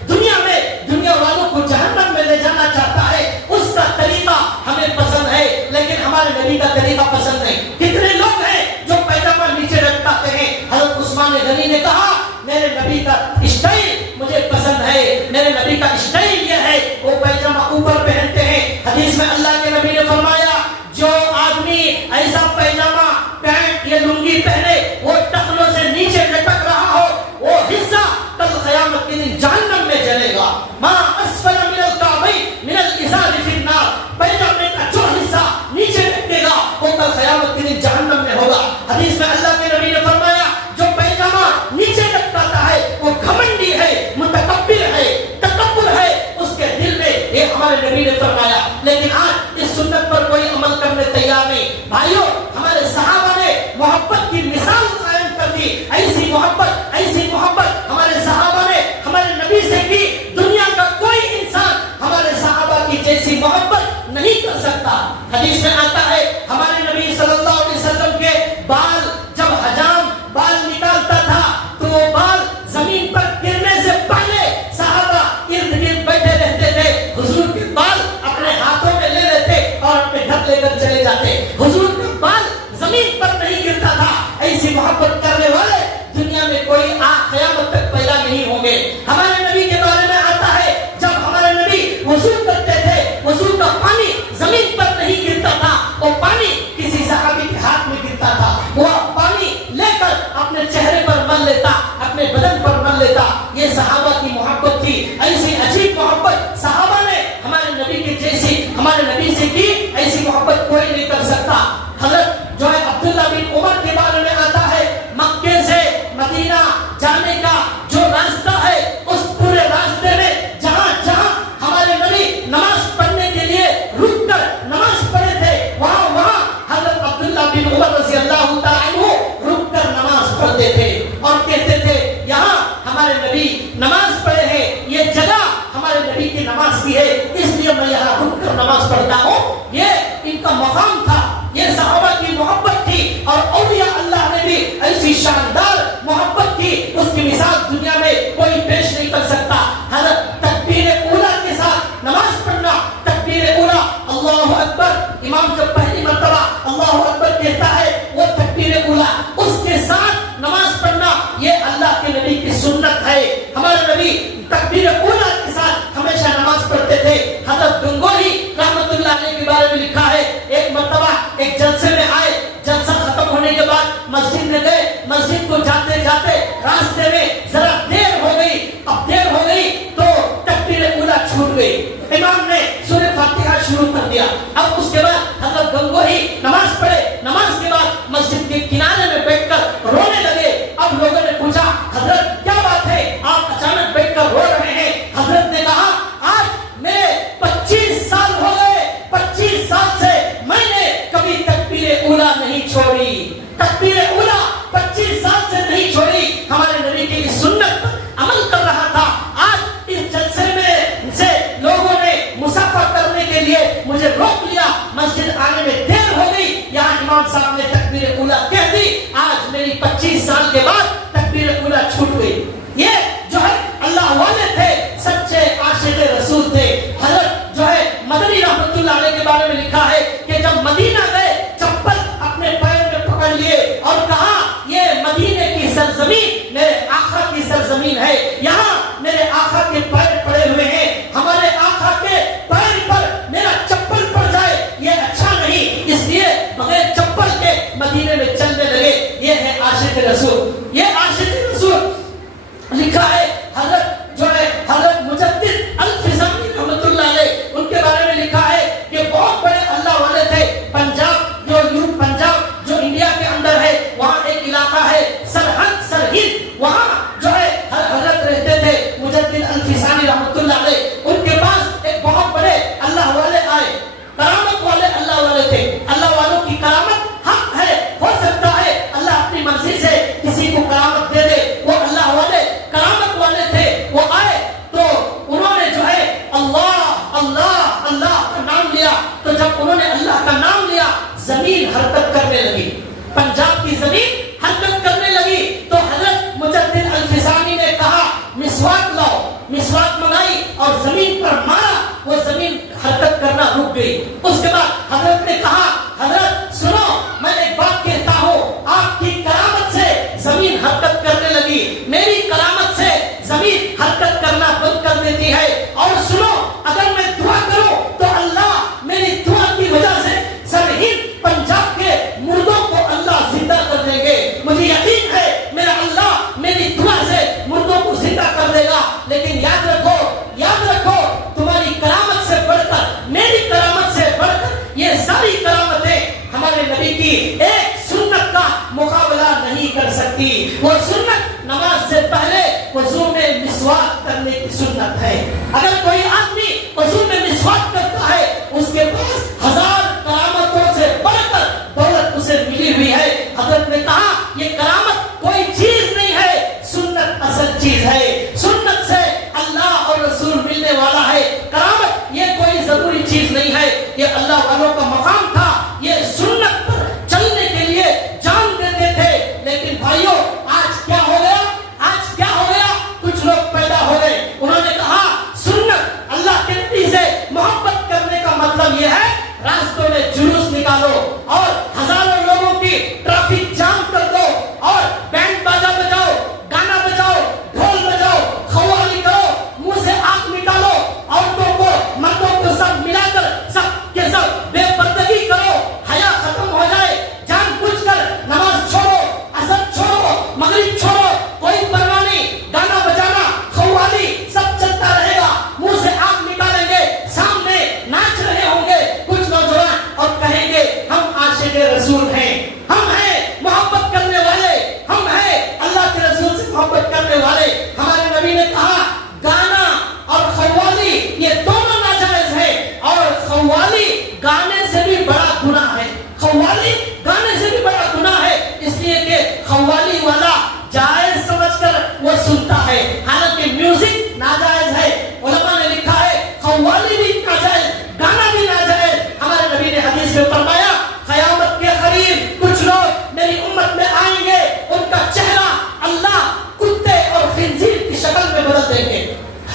دنیا میں دنیا والوں کو جہنم میں لے جانا چاہتا ہے۔ اس کا طریقہ ہمیں پسند ہے لیکن ہمارے نبی کا طریقہ پسند نہیں۔ کتنے لوگ ہیں جو پائجامہ نیچے رکھتے ہیں؟ حضرت عثمان غنی نے کہا میرے نبی کا اسٹائل مجھے پسند ہے، میرے نبی کا اسٹائل یہ ہے وہ پائجامہ اوپر پہنتے ہیں۔ حدیث میں اللہ کے نبی نے فرمایا جو آدمی ایسا پائجامہ پینٹ یا لنگی پہنے وہ ٹخنوں سے نیچے لٹک رہا ہو، وہ حصہ کل قیامت کے دن جہنم میں جلے گا۔ ما اسفل من الکعبین من الازار فی النار، پائجامے کا جو حصہ نیچے لٹکے گا وہ کل قیامت کے دن جہنم میں ہوگا۔ حدیث میں اللہ کے نبی نے فرمایا جو پائجامہ نیچے لٹکاتا ہے وہ گھمنڈی ہے، متکبر ہے، تکبر ہے اس کے دل میں، یہ ہمارے نبی نے فرمایا۔ لیکن آج اس سنت پر کوئی عمل کرنے تیار نہیں۔ بھائیوں ہمارے صحابہ نے محبت کی مثال قائم کر دی، ایسی محبت ہمارے صحابہ نے ہمارے نبی سے کی، دنیا کا کوئی انسان ہمارے صحابہ کی جیسی محبت نہیں کر سکتا۔ حدیث میں آتا ہے ہمارے نبی صلی اللہ علیہ وسلم کے بال جب حجام بال نکالتا تھا تو وہ بال زمین پر گرنے سے پہلے صحابہ ارد گرد بیٹھے رہتے تھے، حضور کے بال اپنے ہاتھوں میں لے لیتے اور اپنے گھر لے کر چلے جاتے، حضور کا بال زمین پر نہیں گرتا تھا۔ ایسی محبت کرنے والے دنیا میں ہمارے نبی کے بارے میں آتا ہے جب ہمارے نبی وضو کرتے تھے وضو کا پانی زمین پر نہیں گرتا تھا، وہ پانی کسی صحابی کے ہاتھ میں گرتا تھا، وہ پانی لے کر اپنے چہرے پر مل لیتا، اپنے بدن پر مل لیتا۔ یہ صحابہ کی محبت تھی، ایسی عجیب محبت صحابہ نے ہمارے نبی کی جیسی ہمارے نبی سے کی، ایسی محبت کوئی نہیں کر سکتا۔ حضرت جو ہے عبداللہ بن عمر کے بارے میں آتا ہے مکے سے مدینہ جانے کا جو راستہ ہے اس پورے راستے میں جہاں جہاں ہمارے نبی نماز پڑھنے کے لیے رک کر نماز پڑھے تھے وہاں وہاں حضرت عبداللہ بن عمر رضی اللہ تعالیٰ عنہ رک کر نماز پڑھتے تھے اور کہتے تھے یہاں ہمارے نبی نماز پڑھے ہیں، یہ جگہ ہمارے نبی کی نماز کی ہے، اس لیے میں یہاں رک کر نماز پڑھتا ہوں۔ یہ ان کا مقام تھا، یہ صحابہ کی محبت تھی، اور اولیاء اللہ نے بھی ایسی شاندار محبت کی، اس کی مثال دنیا میں کوئی پیش نہیں کر سکتا۔ حضرت تکبیر اولا کے ساتھ نماز پڑھنا، تکبیر اولا اللہ اکبر، امام جب پہلی مرتبہ اللہ اکبر کہتا ہے وہ تکبیر اولا، اس کے ساتھ نماز پڑھنا یہ اللہ کے نبی کی سنت ہے۔ ہمارے نبی تکبیر اولا کے ساتھ ہمیشہ نماز پڑھتے تھے۔ حضرت گنگوہی رحمۃ اللہ علیہ کے بارے میں لکھا ہے ایک مرتبہ ایک جلسے میں آئے، جلسہ ختم ہونے کے بعد مسجد میں گئے، مسجد کو جاتے جاتے راستے میں ذرا دیر ہو گئی، اب دیر ہو گئی تو تکبیر اولا چھوٹ گئی، امام نے سورہ فاتحہ شروع کر دیا۔ اب اس کے بعد حضرت گنگوہی نماز پڑھے، نماز کے بعد مسجد کے کنارے میں بیٹھ کر رونے لگے۔ اب لوگوں نے پوچھا حضرت کیا بات ہے، آپ اچانک بیٹھ کر رو رہے ہیں؟ حضرت نے کہا آج میرے 25 سال ہو گئے، 25 سال سے میں نے کبھی تکبیر اولا نہیں چھوڑی، تکبیر اولا 25 سال سے نہیں چھوڑی، ہمارے نبی کی سنت پر عمل کر رہا تھا۔ آج اس جلسے میں سے لوگوں نے مسافر کرنے کے لیے مجھے روک لیا، مسجد آنے میں دیر ہو گئی، یہاں امام صاحب نے تکبیر اولا کہہ دی، آج میری 25 سال کے بعد تکبیر اولا چھوٹ گئی۔ یہ جو ہے اللہ والے تھے، سچے عاشق رسول تھے۔ حضرت جو ہے مدنی رحمۃ اللہ علیہ کے بارے میں لکھا ہے کہ جب مدینہ گئے چپل اپنے پیر میں پکڑ لیے اور کہا یہ مدینے کی سرزمین میرے آقا کی سرزمین ہے، یہاں میرے آقا کے پیر پڑے ہوئے ہیں، ہمارے آقا کے پیر پر میرا چپل پڑ جائے یہ اچھا نہیں، اس لیے بغیر چپل کے مدینے میں چلنے لگے۔ یہ ہے عاشق رسول، یہ عاشق رسول لکھا ہے۔ حضرت جو ہے حضرت مجدد الفسانی رحمۃ اللہ علیہ ان کے بارے میں لکھا ہے کہ بہت بڑے اللہ والے تھے۔ پنجاب جو یورپ پنجاب جو انڈیا کے اندر ہے وہاں ایک علاقہ ہے سرحد، وہاں جو ہے حضرت رہتے تھے مجدد الفسانی رحمۃ اللہ علیہ، ان کے پاس ایک بہت بڑے اللہ والے آئے، کرامت والے اللہ والے تھے۔ اللہ والوں کی کرامت حق ہے، ہو سکتا ہے اللہ اپنی مرضی سے کسی کو کرامت دے دے، وہ اللہ والے کرامت والے تھے۔ وہ آئے تو انہوں نے جو ہے اللہ اللہ اللہ کا نام لیا، تو جب انہوں نے اللہ کا نام لیا زمین حرکت کرنے لگی، پنجاب کی زمین حرکت کرنے لگی۔ تو حضرت مجدد الفسانی نے کہا مسواک لاؤ، مسواک منگائی اور زمین پر مارا، وہ زمین حرکت کرنا رک گئی۔ اس کے بعد حضرت نے کہا حضرت سنو میں ایک بات کہتا ہوں، آپ کی کرامت سے زمین حرکت کرنے لگی، میری کرامت سے زمین حرکت کرنا بند کر دیتی ہے، اور سنو اگر میں دعا کروں تو اللہ میری دعا کی وجہ سے سرحد پنجاب کے مردوں کو اللہ زندہ کر دیں گے، مجھے یقین ہے میرا اللہ میری دعا سے مردوں کو زندہ کر دے گا، لیکن یاد رکھو تمہاری کرامت سے بڑھ کر میری کرامت سے بڑھ کر یہ ساری کرامتیں ہمارے نبی کی ایک سنت کا مقابلہ نہیں کر سکتی۔ وہ سنت نماز سے پہلے وضو میں مسواک کرنے کی سنت ہے۔ اگر کوئی آدمی وضو میں مسواک کرتا ہے اس کے پاس 1000 کرامتوں سے بڑھ کر دولت اسے ملی ہوئی ہے۔ حضرت نے کہا یہ کرامت کوئی چیز نہیں ہے، سنت اصل چیز ہے، سنت سے اللہ اور رسول ملنے والا ہے، کرامت یہ کوئی ضروری چیز نہیں ہے، یہ اللہ والوں کا مقام تھا، یہ سنت پر چلنے کے لیے جان دیتے تھے۔ لیکن بھائیوں آج کیا ہو گیا، آج کیا ہو گیا، کچھ لوگ پیدا ہو گئے، انہوں نے کہا دیں گے.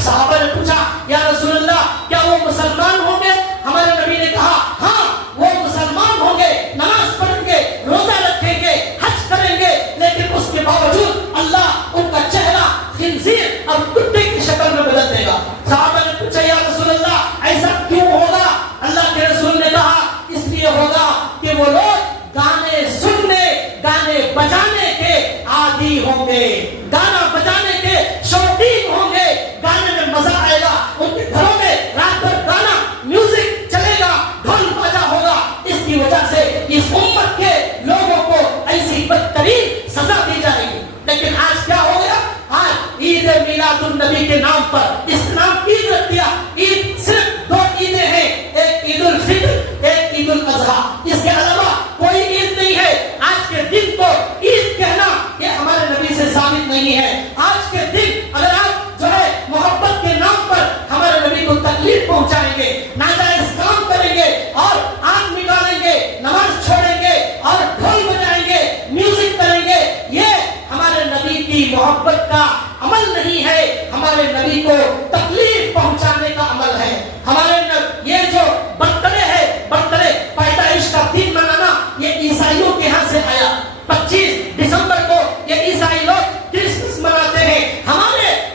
صحابہ نے پوچھا یا رسول اللہ کیا وہ مسلمان ہوں گے؟ ہمارے نبی نے کہا ہاں وہ مسلمان ہوں گے، نماز پڑھیں گے، روزہ رکھیں گے، حج کریں گے، لیکن اس کے باوجود اللہ ان کا چہرہ خنزیر اور کتے کی شکل میں بدل دے گا. صحابہ نے پوچھا یا رسول اللہ ایسا کیوں ہوگا؟ اللہ کے رسول نے کہا اس لیے ہوگا کہ وہ لوگ گانے سننے، گانے بجانے کے عادی ہوں گے، گانا بجانے کے شوقین ہوں گے، گانے میں مزہ آئے گا، ان کے گھروں میں رات بھر گانا میوزک چلے گا، ڈھول باجا ہوگا. اس کی وجہ سے اس امت کے لوگوں کو ایسی بدترین سزا دی جائے گی. لیکن آج کیا ہو گیا؟ آج عید میلاد النبی کے نام پر اس نام عید رکھ دیا. عید صرف 2 عیدیں ہیں، ایک عید الفطر، ایک عید الاضحیٰ. اس کے علاوہ کوئی عید نہیں ہے. آج کے دن کو عید کہنا یہ ہمارے نبی سے ثابت نہیں ہے. آج کے دن اگر آپ جو ہے محبت کے نام پر ہمارے نبی کو تکلیف پہنچائیں گے، ناجائز کام کریں گے اور آنکھ نکالیں گے، نماز چھوڑیں گے اور ڈھول بجائیں گے، میوزک کریں گے، یہ ہمارے نبی کی محبت کا عمل نہیں ہے، ہمارے نبی کو تکلیف پہنچانے کا عمل ہے. ہمارے یہ جو برتھڈے ہے، برتھڈے پیدائش کا دن منانا، یہ عیسائیوں کے ہاں سے آیا. 25 دسمبر کو یہ عیسائی لوگ کرسمس مناتے ہیں.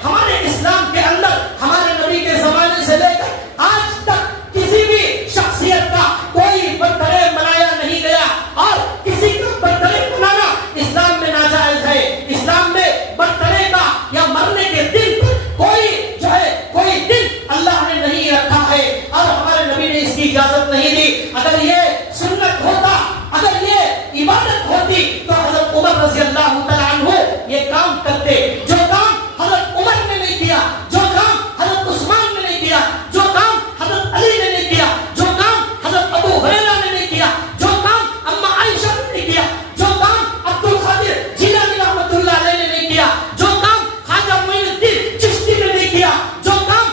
ہمارے اسلام کے اندر ہمارے نبی کے زمانے سے لے کر آج تک کسی بھی شخصیت کا کوئی برتھڈے منایا نہیں گیا اور کسی کا برتھڈے منانا اسلام میں ناجائز ہے. اسلام میں برتھڈے کا یا مرنے کے دن پر کوئی دن اللہ نے نہیں رکھا ہے اور ہمارے نبی نے اس کی اجازت نہیں دی. اگر یہ سنت ہوتا، اگر یہ عبادت ہوتی تو حضرت عمر رضی اللہ تعالیٰ عنہ یہ کام کرتے. جو کام حضرت عمر نے نہیں کیا، جو کام حضرت عثمان نے نہیں کیا، جو کام حضرت علی نے نہیں کیا، جو کام حضرت ابو ہریرہ نے نہیں کیا، جو کام اما عائشہ نے نہیں کیا، جو کام عبد القادر جیلانی رحمۃ اللہ علیہ نے نہیں کیا، جو کام خواجہ معین الدین چشتی نے نہیں کیا، جو کام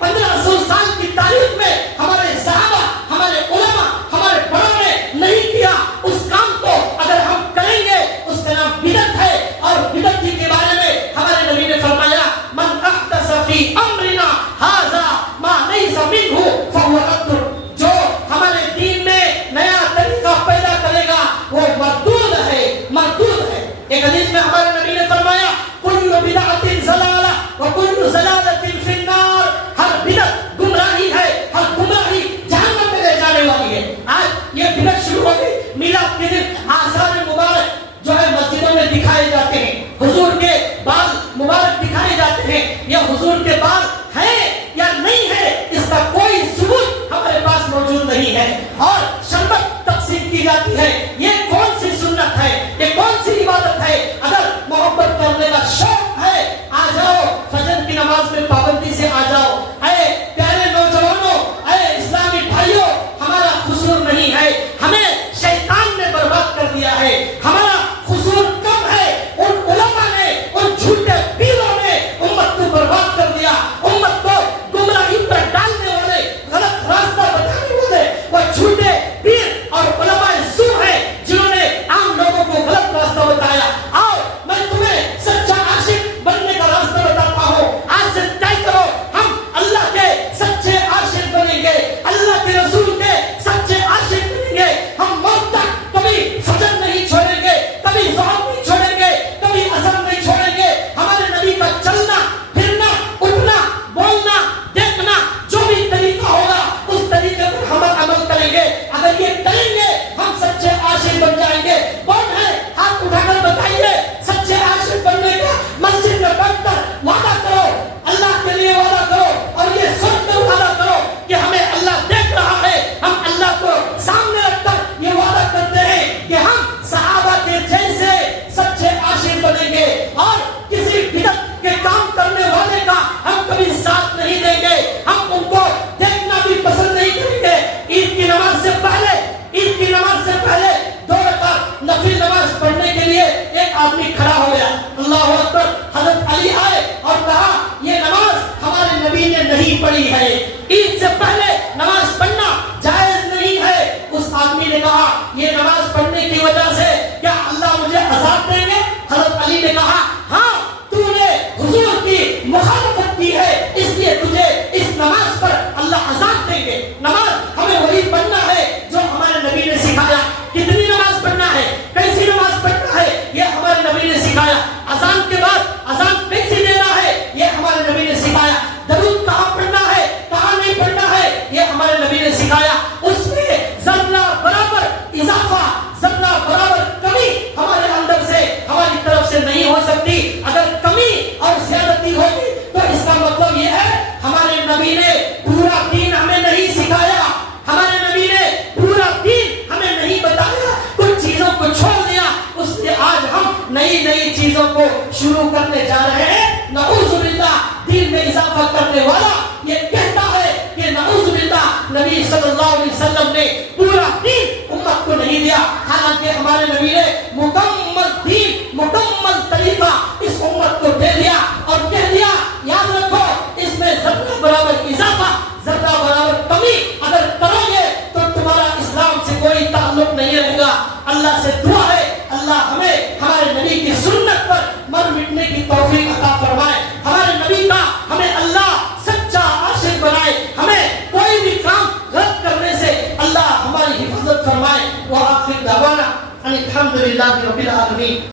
1500 سال کی تاریخ میں ہمارے صحابہ، ہمارے علماء، ہمارے بڑوں نے نہیں کیا، اس کام کو اگر ہم کریں گے اس کا نام بدعت ہے. اور بدعت کے بارے میں ہمارے نبی نے فرمایا من احدث فی امرنا ھذا ما لیس منہ فہو رد. جو ہمارے دین میں نیا طریقہ پیدا کرے گا وہ مردود ہے، مردود ہے. ایک حدیث میں ہمارے نبی نے فرمایا کل بدعۃ ضلالہ وکل ضلالۃ فی النار. ہر بدعت گمراہی ہے، ہر گمراہی جہنم میں لے جانے والی ہے. آج یہ بدعت شروع ہو گئی. میلاد کے دن آثار مبارک جو ہے مسجدوں میں دکھائے جاتے ہیں، حضور کے بال مبارک دکھائے جاتے ہیں. یہ حضور کے بال ہیں یا نہیں ہے اس کا کوئی ثبوت ہمارے پاس موجود نہیں ہے. اور شربت تقسیم کی جاتی ہے. یہ کون سی سنت ہے؟ یہ کون سی عبادت ہے؟ اگر محبت کرنے کا شوق ہے آ جاؤ، فجر کی نماز میں پابندی سے آ جاؤ. اے پیارے نوجوانوں، اے اسلامی بھائیوں، ہمارا قصور نہیں ہے، ہمیں شیطان نے برباد کر دیا ہے. ہمارا قصور کم ہے، ان علماء نے، ان جھوٹے پیروں نے امت کو برباد کر دیا. امت کو گمراہی پر ڈالنے والے، غلط راستہ بتانے والے وہ جھوٹے پیر اور علماء سو ہیں. کرنے جا رہے ہیں نعوذ باللہ دین میں اضافہ کرنے والا یہ کہتا ہے کہ نعوذ باللہ نبی صلی اللہ علیہ وسلم نے پورا دین امت کو نہیں دیا، حالانکہ ہمارے نبی نے مکمل دین مکمل طریقہ اس امت کو دے دیا اور کہہ دیا یاد رکھو اس میں ذرہ برابر اضافہ ذرہ برابر کمی اگر کرو گے تو تمہارا اسلام سے کوئی تعلق نہیں رہے گا۔ اللہ سے دعا ہے اللہ ہمیں ہمارے نبی کی سنت پر مر مٹنے کی توفیق عطا فرمائے، ہمارے نبی کا ہمیں اللہ سچا عاشق بنائے، ہمیں کوئی بھی کام غلط کرنے سے اللہ ہماری حفاظت فرمائے۔ وآخر دعوانا ان الحمد للہ رب العالمین۔